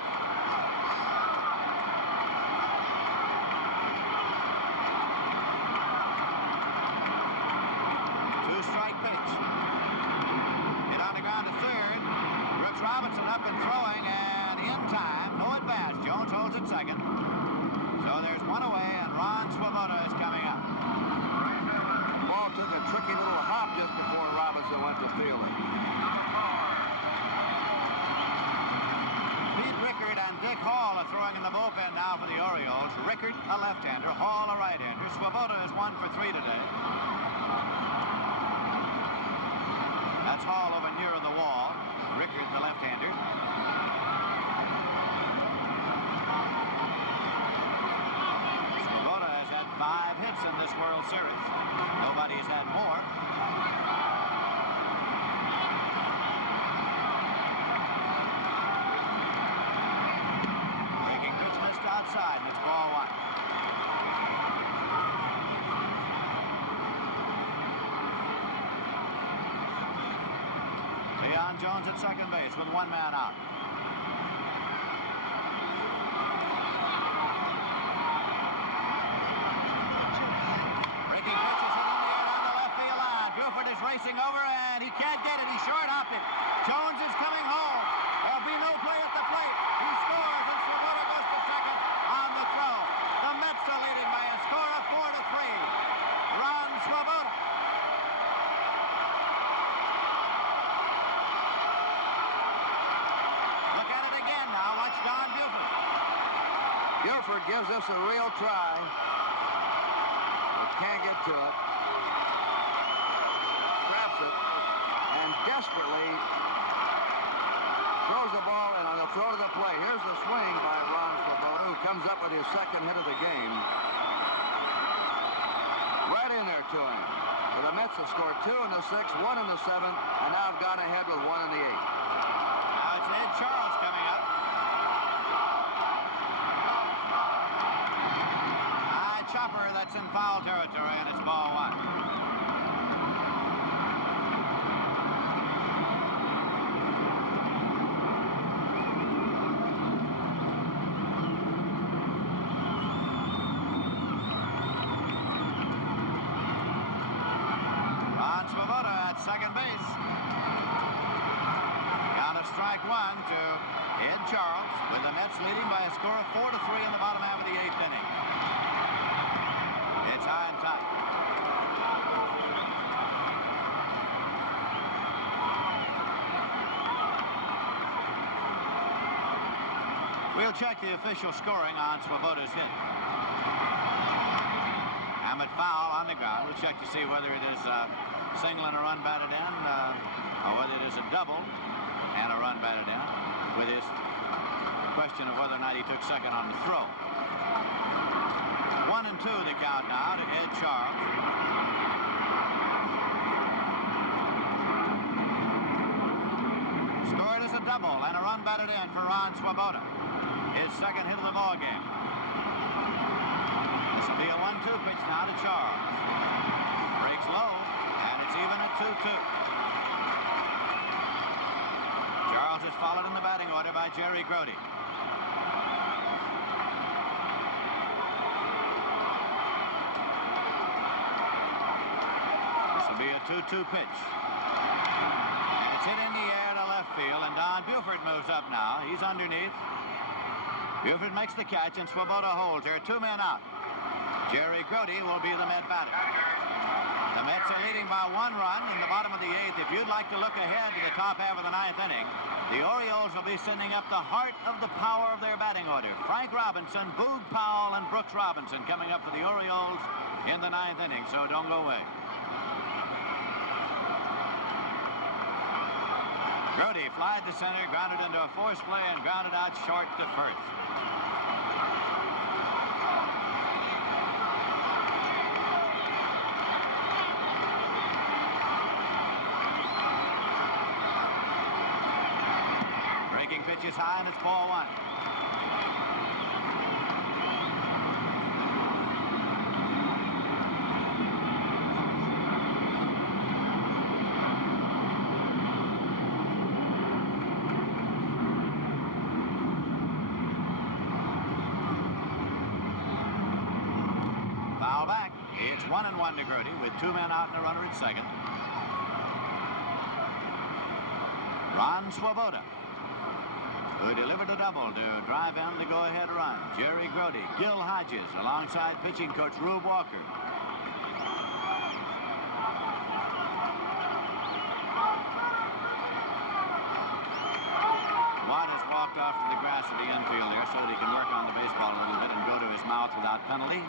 Two-strike pitch. Hit on the ground to third. Brooks Robinson up and throwing, and in time, no advance. Jones holds at second. So there's one away, and Ron Swoboda is coming up. The ball took a tricky little hop just before Robinson went to fielding. Pete Rickard and Dick Hall are throwing in the bullpen now for the Orioles. Rickard, a left-hander, Hall, a right-hander. Swoboda is 1 for 3 today. That's Hall over near the wall. Rickard, the left-hander. Swoboda has had 5 hits in this World Series. Nobody's had more. Breaking pitch missed outside, and it's ball 1. Leon Jones at second base with 1 man out. Breaking pitch is hit in the air down the left field line. Buford is racing over, and he can't get it. He short-hopped it. Jones is coming home. There'll be no play at the plate. He scores, and Swoboda goes to second on the throw. The Mets are leading by a score of 4-3. Ron Swoboda. Look at it again now. Watch Don Buford. Buford gives us a real try. But can't get to it. Traps it. And desperately throws the ball, and on the throw to the plate. Here's the swing by Ron Swoboda, who comes up with his second hit of the game. Right in there to him. So the Mets have scored 2 in the 6th, 1 in the 7th, and now have gone ahead with 1 in the 8th. Now it's Ed Charles coming up. High chopper, that's in foul territory, and it's ball 1. Ron Swoboda at second base. Count of strike 1 to Ed Charles, with the Mets leading by a score of 4-3 in the bottom half of the 8th inning. It's high and tight. We'll check the official scoring on Swoboda's hit. Hammett foul on the ground. We'll check to see whether it is a single and a run batted in, or whether it is a double and a run batted in, with his question of whether or not he took second on the throw. 1 and 2 the count now to Ed Charles. Scored as a a double and a run batted in for Ron Swoboda. His second hit of the ball game. This will be a 1-2 pitch now to Charles. Breaks low, and it's even at 2-2. Charles is followed in the batting order by Jerry Grody. This will be a 2-2 pitch. And it's hit in the air to left field, and Don Buford moves up now. He's underneath. Buford makes the catch, and Swoboda holds. There are 2 men out. Jerry Grody will be the Met batter. The Mets are leading by 1 run in the bottom of the 8th. If you'd like to look ahead to the top half of the 9th inning, the Orioles will be sending up the heart of the power of their batting order. Frank Robinson, Boog Powell, and Brooks Robinson coming up for the Orioles in the 9th inning, so don't go away. Grody flied to center, grounded into a force play, and grounded out short to first. Breaking pitch is high, and it's ball 1. Foul back. It's 1-1 to Grody with 2 men out and a runner at second. Ron Swoboda, who delivered a double to drive in the go-ahead run. Jerry Grody, Gil Hodges, alongside pitching coach Rube Walker. Watt has walked off to the grass of the infield there so that he can work on the baseball a little bit and go to his mouth without penalty.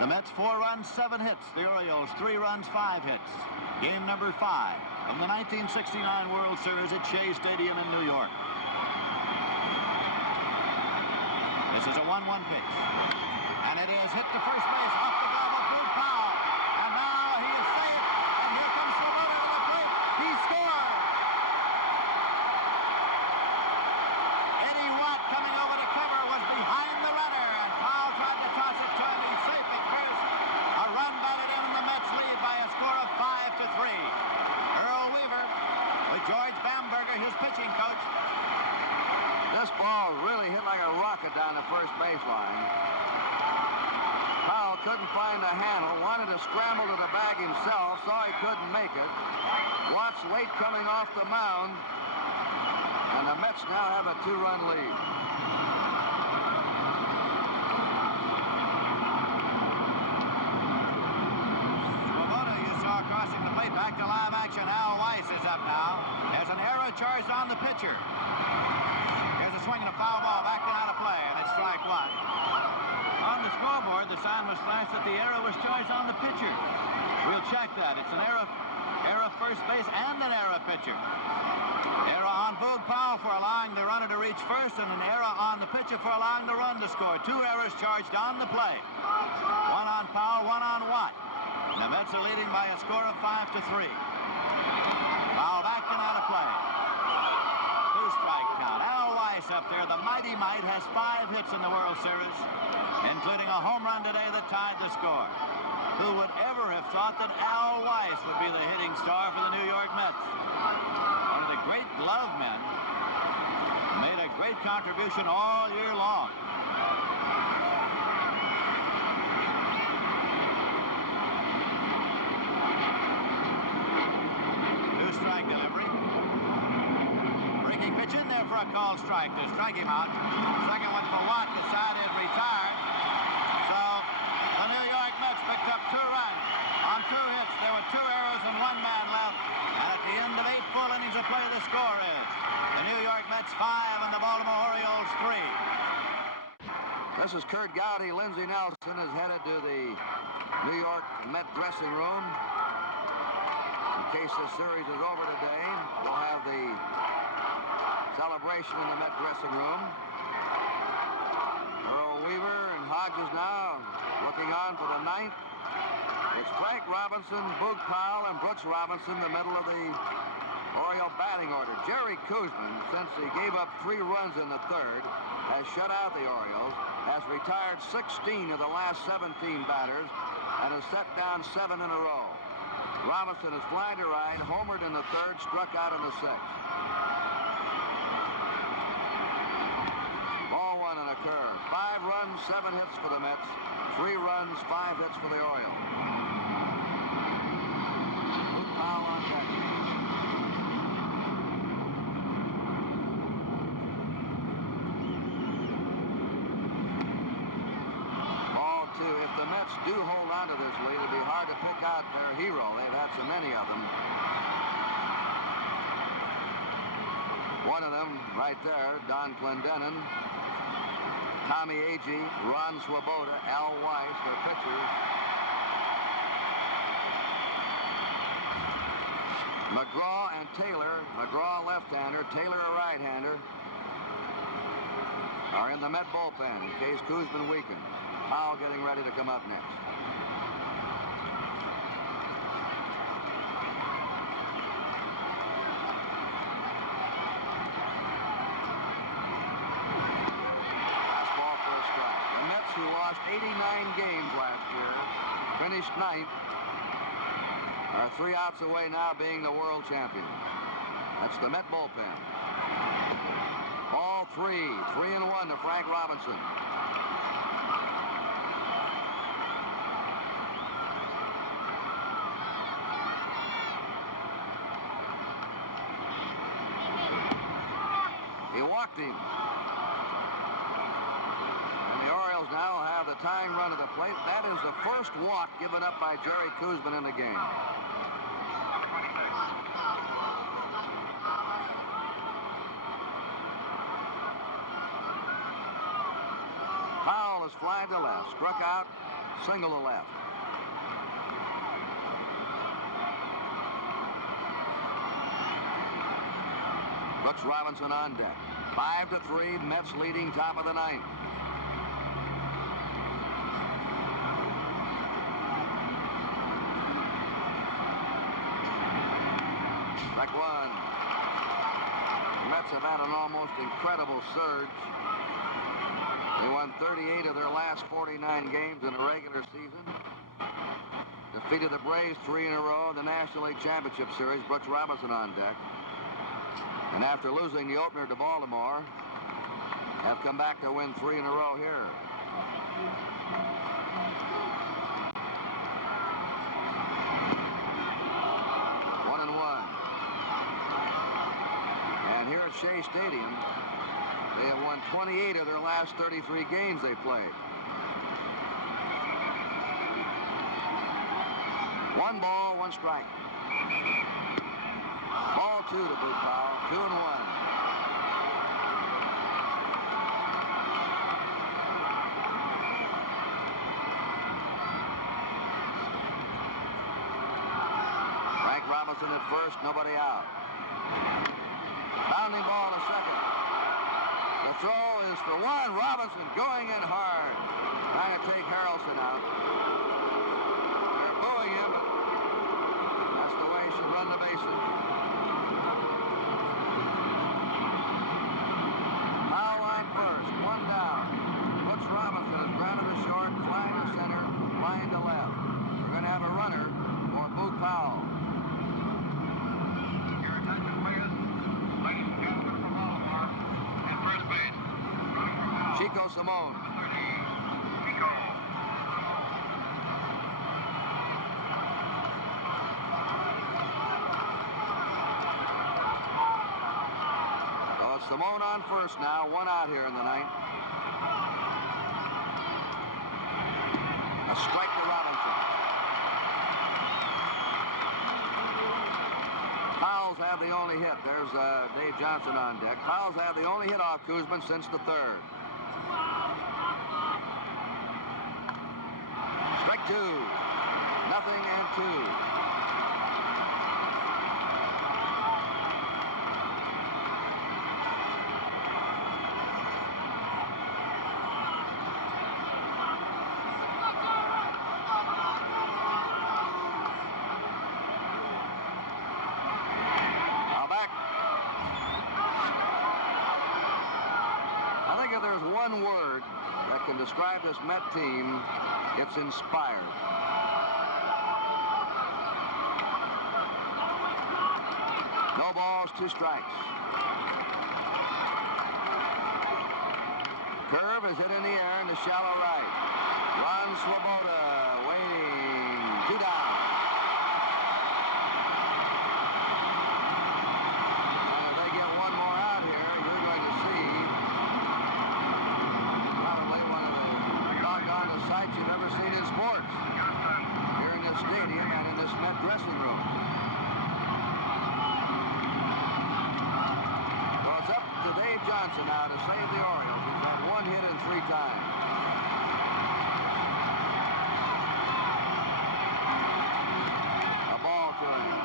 The Mets 4 runs, 7 hits. The Orioles 3 runs, 5 hits. Game number 5 of the 1969 World Series at Shea Stadium in New York. This is a 1-1 pitch. And it is hit to first base off the glove of Boog Powell. And now he is safe. And here comes Swoboda to the plate. He scores. Eddie Watt coming over to cover was behind the runner. And Powell tried to toss it to him. He's safe at first. A run batted in, and the Mets lead by a score of 5-3. Earl Weaver with George Bamberger, his pitching coach. This ball really hit like a rocket down the first baseline. Powell couldn't find the handle, wanted to scramble to the bag himself, saw he couldn't make it. Watt's late coming off the mound, and the Mets now have a 2-run lead. Swoboda, you saw crossing the plate. Back to live action. Al Weiss is up now. There's an error charged on the pitcher. Here's a swing and a foul ball back and out of play, and it's strike 1. On the scoreboard, the sign was flashed that the error was charged on the pitcher. We'll check that. It's an error first base and an error pitcher. Error on Boog Powell for allowing the runner to reach first, and an error on the pitcher for allowing the run to score. 2 errors charged on the play. 1 on Powell, 1 on Watt. And the Mets are leading by a score of 5-3. Foul back and out of play. 2-strike count. Al Weiss up there, the mighty Mite, has 5 hits in the World Series, including a home run today that tied the score. Who would ever have thought that Al Weiss would be the hitting star for the New York Mets? One of the great glove men, made a great contribution all year long. Two-strike delivery. Breaking pitch in there for a called strike to strike him out. Second one for Watt, decided retired. So the New York Mets picked up 2 runs on 2 hits. There were 2 errors and 1 man left. And at the end of 8 full innings of play, the score is the New York Mets 5 and the Baltimore Orioles 3. This is Kurt Gowdy. Lindsey Nelson is headed to the New York Met dressing room. In case this series is over today, we'll have the celebration in the Met dressing room. Earl Weaver and Hodges now looking on for the 9th. It's Frank Robinson, Boog Powell, and Brooks Robinson, the middle of the Oriole batting order. Jerry Koosman, since he gave up 3 runs in the third, has shut out the Orioles, has retired 16 of the last 17 batters, and has set down 7 in a row. Robinson is flying to right, homered in the third, struck out in the sixth. Ball 1 and a curve. 5 runs, 7 hits for the Mets. 3 runs, 5 hits for the Orioles. Luke Powell on deck. Ball 2. If the Mets do hold on to this lead, it'd be hard to pick out their hero. They've had so many of them. One of them right there, Don Clendenin, Tommy Agee, Ron Swoboda, Al Weiss, their pitchers. McGraw and Taylor, McGraw left-hander, Taylor a right-hander, are in the Met bullpen in case Koosman weakens. Powell getting ready to come up next. Who lost 89 games last year, finished 9th, are 3 outs away now being the world champion. That's the Met bullpen. Ball 3, 3-1 to Frank Robinson. He walked him. Now have the tying run of the plate. That is the first walk given up by Jerry Koosman in the game. Powell is flying to left, struck out, single to left. Brooks Robinson on deck. 5-3, Mets leading top of the 9th. Strike 1. The Mets have had an almost incredible surge. They won 38 of their last 49 games in the regular season. Defeated the Braves 3 in a row in the National League Championship Series. Brooks Robinson on deck. And after losing the opener to Baltimore, have come back to win 3 in a row here. And here at Shea Stadium, they have won 28 of their last 33 games they played. 1 ball, 1 strike. Ball 2 to Boot Powell, 2-1. Frank Robinson at first, nobody out. Bounding ball to second. The throw is for 1. Robinson going in hard. Trying to take Harrelson out. They're booing him, but that's the way he should run the bases. Powell on first, 1 down. Brooks Robinson is grounded to short, flying to center, flying to left. We're going to have a runner for Boot Powell. Chico Simone. So it's Simone on first now. 1 out here in the 9th. A strike to Robinson. Powell's have the only hit. There's Dave Johnson on deck. Powell's have the only hit off Koosman since the 3rd. Strike 2. 0-0 and 2. Now back describe this Met team, it's inspired. No balls, 2 strikes. Curve is hit in the air in the shallow right. Ron Swoboda waiting. 2 down. And if they get one more out here, you're going to see probably one of the doggone sights you've ever seen in sports here in this stadium and in this Met dressing room. Well, it's up to Dave Johnson now to save the Orioles. He's had 1 hit in 3 times. A ball to him.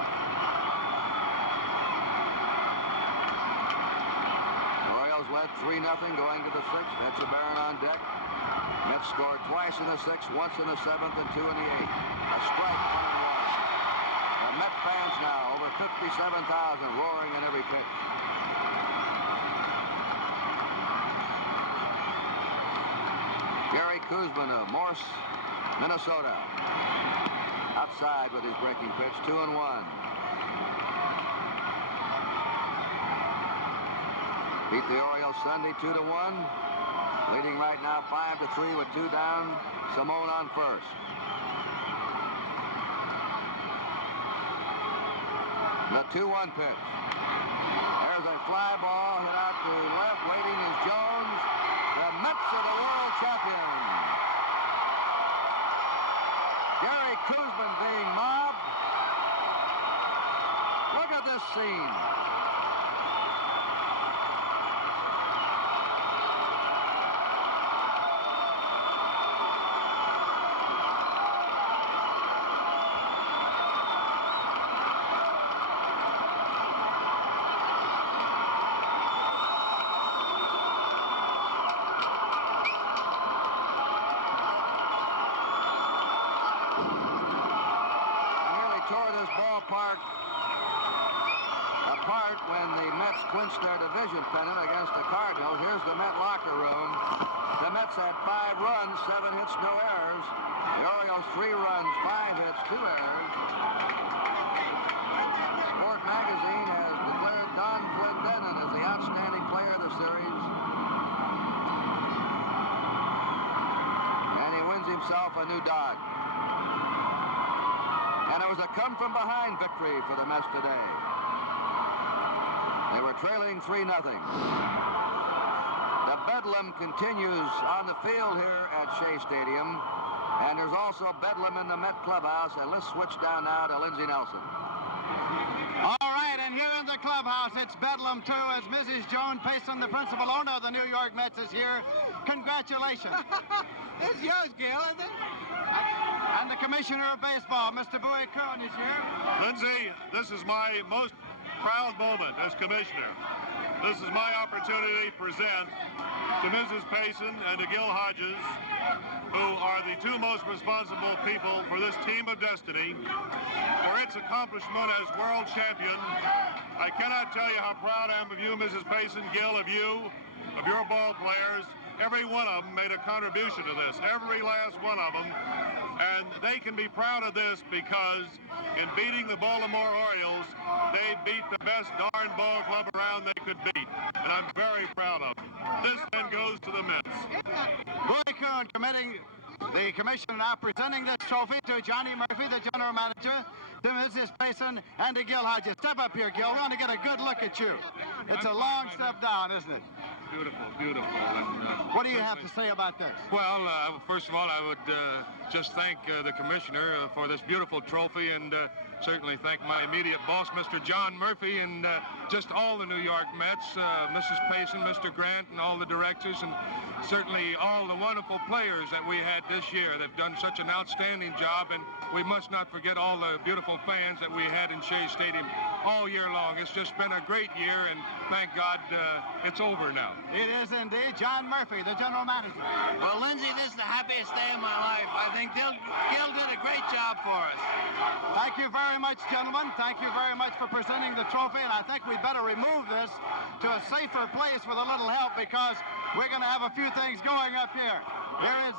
The Orioles led 3-0 going to the 6th. That's a Barron on deck. Mets scored twice in the 6th, once in the 7th, and 2 in the 8th. A strike, 1 and 1. The Met fans now, over 57,000, roaring in every pitch. Gary Kuzman of Morse, Minnesota. Outside with his breaking pitch, 2 and 1. Beat the Orioles Sunday 2-1. Leading right now 5-3 with 2 down. Simone on first. The 2-1 pitch. There's a fly ball hit out to left. Waiting is Jones. The Mets are the world champions. Gary Kuzman being mobbed. Look at this scene. Ballpark apart when the Mets clinched their division pennant against the Cardinals. Here's the Met locker room. The Mets had 5 runs, 7 hits, no errors. The Orioles 3 runs, 5 hits, 2 errors. Sport Magazine has declared Don Clendenon as the outstanding player of the series. And he wins himself a new dog. And it was a come-from-behind victory for the Mets today. They were trailing 3-0. The bedlam continues on the field here at Shea Stadium. And there's also bedlam in the Met clubhouse. And let's switch down now to Lindsey Nelson. All right, and here in the clubhouse, it's bedlam, too, as Mrs. Joan Payson, the principal owner of the New York Mets, is here. Congratulations. It's yours, Gil, isn't it? And the commissioner of baseball, Mr. Bowie Cohen, is here. Lindsey, this is my most proud moment as commissioner. This is my opportunity to present to Mrs. Payson and to Gil Hodges, who are the 2 most responsible people for this team of destiny, for its accomplishment as world champion. I cannot tell you how proud I am of you, Mrs. Payson, Gil, of you, of your ball players. Every one of them made a contribution to this, every last one of them. And they can be proud of this because in beating the Baltimore Orioles, they beat the best darn ball club around they could beat. And I'm very proud of them. This then goes to the Mets. Bowie Cohen committing the commissioner now presenting this trophy to Johnny Murphy, the general manager, to Mrs. Payson, and to Gil Hodges. Step up here, Gil. We want to get a good look at you. It's a long step down, isn't it? Beautiful, beautiful. And, what do you have to say about this? Well, first of all, I would just thank the commissioner for this beautiful trophy, and certainly thank my immediate boss, Mr. John Murphy, and just all the New York Mets, Mrs. Payson, Mr. Grant, and all the directors, and certainly all the wonderful players that we had this year. They've done such an outstanding job, and we must not forget all the beautiful fans that we had in Shea Stadium all year long. It's just been a great year, and thank God it's over now. It is indeed. John Murphy, the general manager. Well, Lindsay, this is the happiest day of my life. I think Gil did a great job for us. Thank you very much, gentlemen. Thank you very much for presenting the trophy, and I think we'd better remove this to a safer place with a little help, because we're going to have a few things going up here. Here is,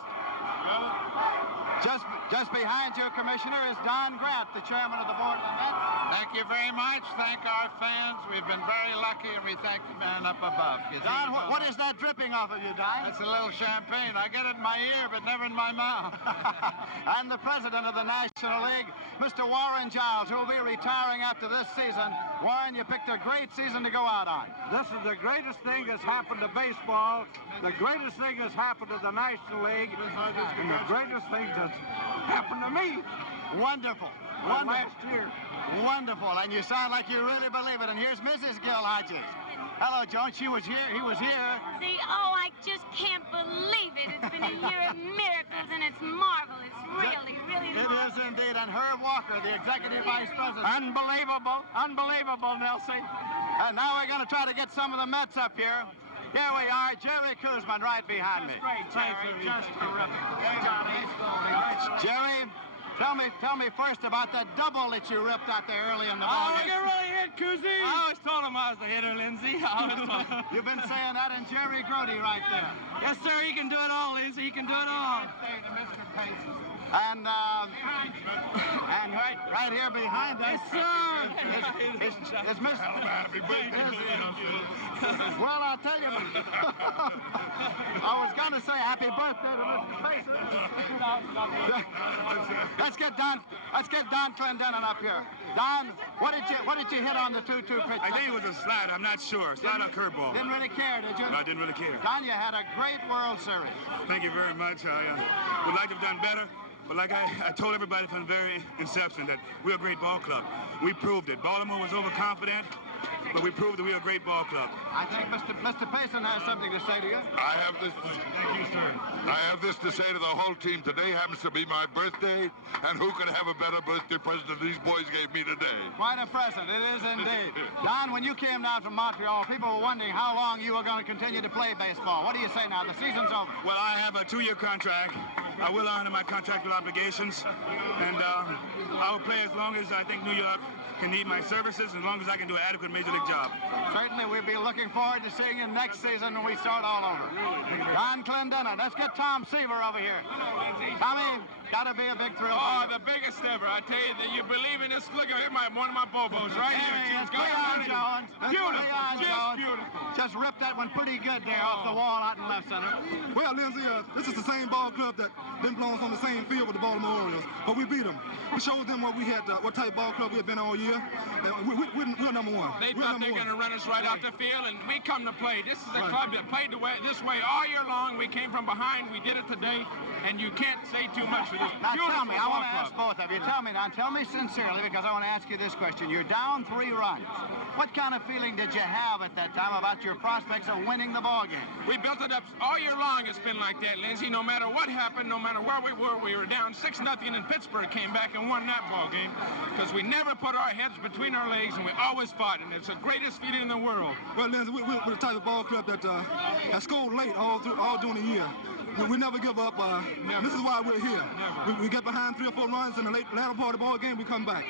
just behind you, Commissioner, is Don Grant, the chairman of the board of the Mets. Thank you very much. Thank our fans. We've been very lucky, and we thank the man up above. Don, what is that dripping off of you, Don? That's a little champagne. I get it in my ear, but never in my mouth. And the president of the National League, Mr. Warren Giles, who will be retiring after this season. Warren, you picked a great season to go out on. This is the greatest thing that's happened to baseball, the greatest thing that's happened to the National League, and the greatest thing that's happened to me. Wonderful. Last year. Wonderful. And you sound like you really believe it. And here's Mrs. Gil Hodges. Hello, Joan. She was here. He was here. See, oh, I just can't believe it. It's been a year of miracles, and it's marvelous. Really, really It marvelous. is indeed. And Herb Walker, the executive vice president. Unbelievable. Unbelievable, Nelson. And now we're going to try to get some of the Mets up here. Here we are, Jerry Kuzman right behind me. Great, Jerry. Just terrific. Jerry, tell me first about that double that you ripped out there early in the ball. Oh, you really hit, Kuzi. I always told him I was the hitter, Lindsay. I always told him. You've been saying that, and Jerry Grody right there. Yes, sir. He can do it all, Lindsay. He can do it all. And right here behind us. Yes, sir. Is Miss. Well, I'll tell you. I was going to say happy birthday to Mr. Payson. Let's get Don Clendenin up here. Don, what did you hit on the 2-2 pitch? I think it was a slide. I'm not sure. Slide or curveball. Didn't really care, did you? No, I didn't really care. Don, you had a great World Series. Thank you very much. I would like to have done better. But like I told everybody from the very inception that we're a great ball club. We proved it. Baltimore was overconfident, but we proved that we're a great ball club. I think Mr. Payson has something to say to you. I have this. Thank you, sir. I have this to say to the whole team. Today happens to be my birthday, and who could have a better birthday present than these boys gave me today? Quite a present, it is indeed. Don, when you came down from Montreal, people were wondering how long you were going to continue to play baseball. What do you say now? The season's over. Well, I have a 2-year contract. I will honor my contractual obligations, and I will play as long as I think New York can need my services, as long as I can do an adequate Major League job. Certainly, we'll be looking forward to seeing you next season when we start all over. Don Clendenin. Let's get Tom Seaver over here. Tommy, gotta be a big thrill. Oh, the biggest ever. I tell you that you believe in this. Look at one of my bobos right here. Leon Jones. Beautiful. Leon Just Jones. beautiful. Just ripped that one pretty good there off the wall out in left center. Well, Lindsay, this is the same ball club that been blown on the same field with the Baltimore Orioles, but we beat them. We showed them what we had, what type of ball club we had been all year, and we're number one. They thought they were going to run us right out the field, and we come to play. This is a club that played this way all year long. We came from behind. We did it today, and you can't say too much for this. Now tell me, I want to ball ask both of you. Tell me sincerely, because I want to ask you this question. You're down 3 runs. What kind of feeling did you have at that time about your prospects of winning the ball game? We built it up all year long. It's been like that, Lindsay. No matter what happened, no matter where we were down 6-0, and Pittsburgh came back and won that ball game because we never put our heads between our legs, and we always fought, and it's the greatest feeling in the world. Well, Lindsay, we're the type of ball club that scored late all during the year. We never give up. This is why we're here. We get behind 3 or 4 runs in the latter part of the ball game. We come back.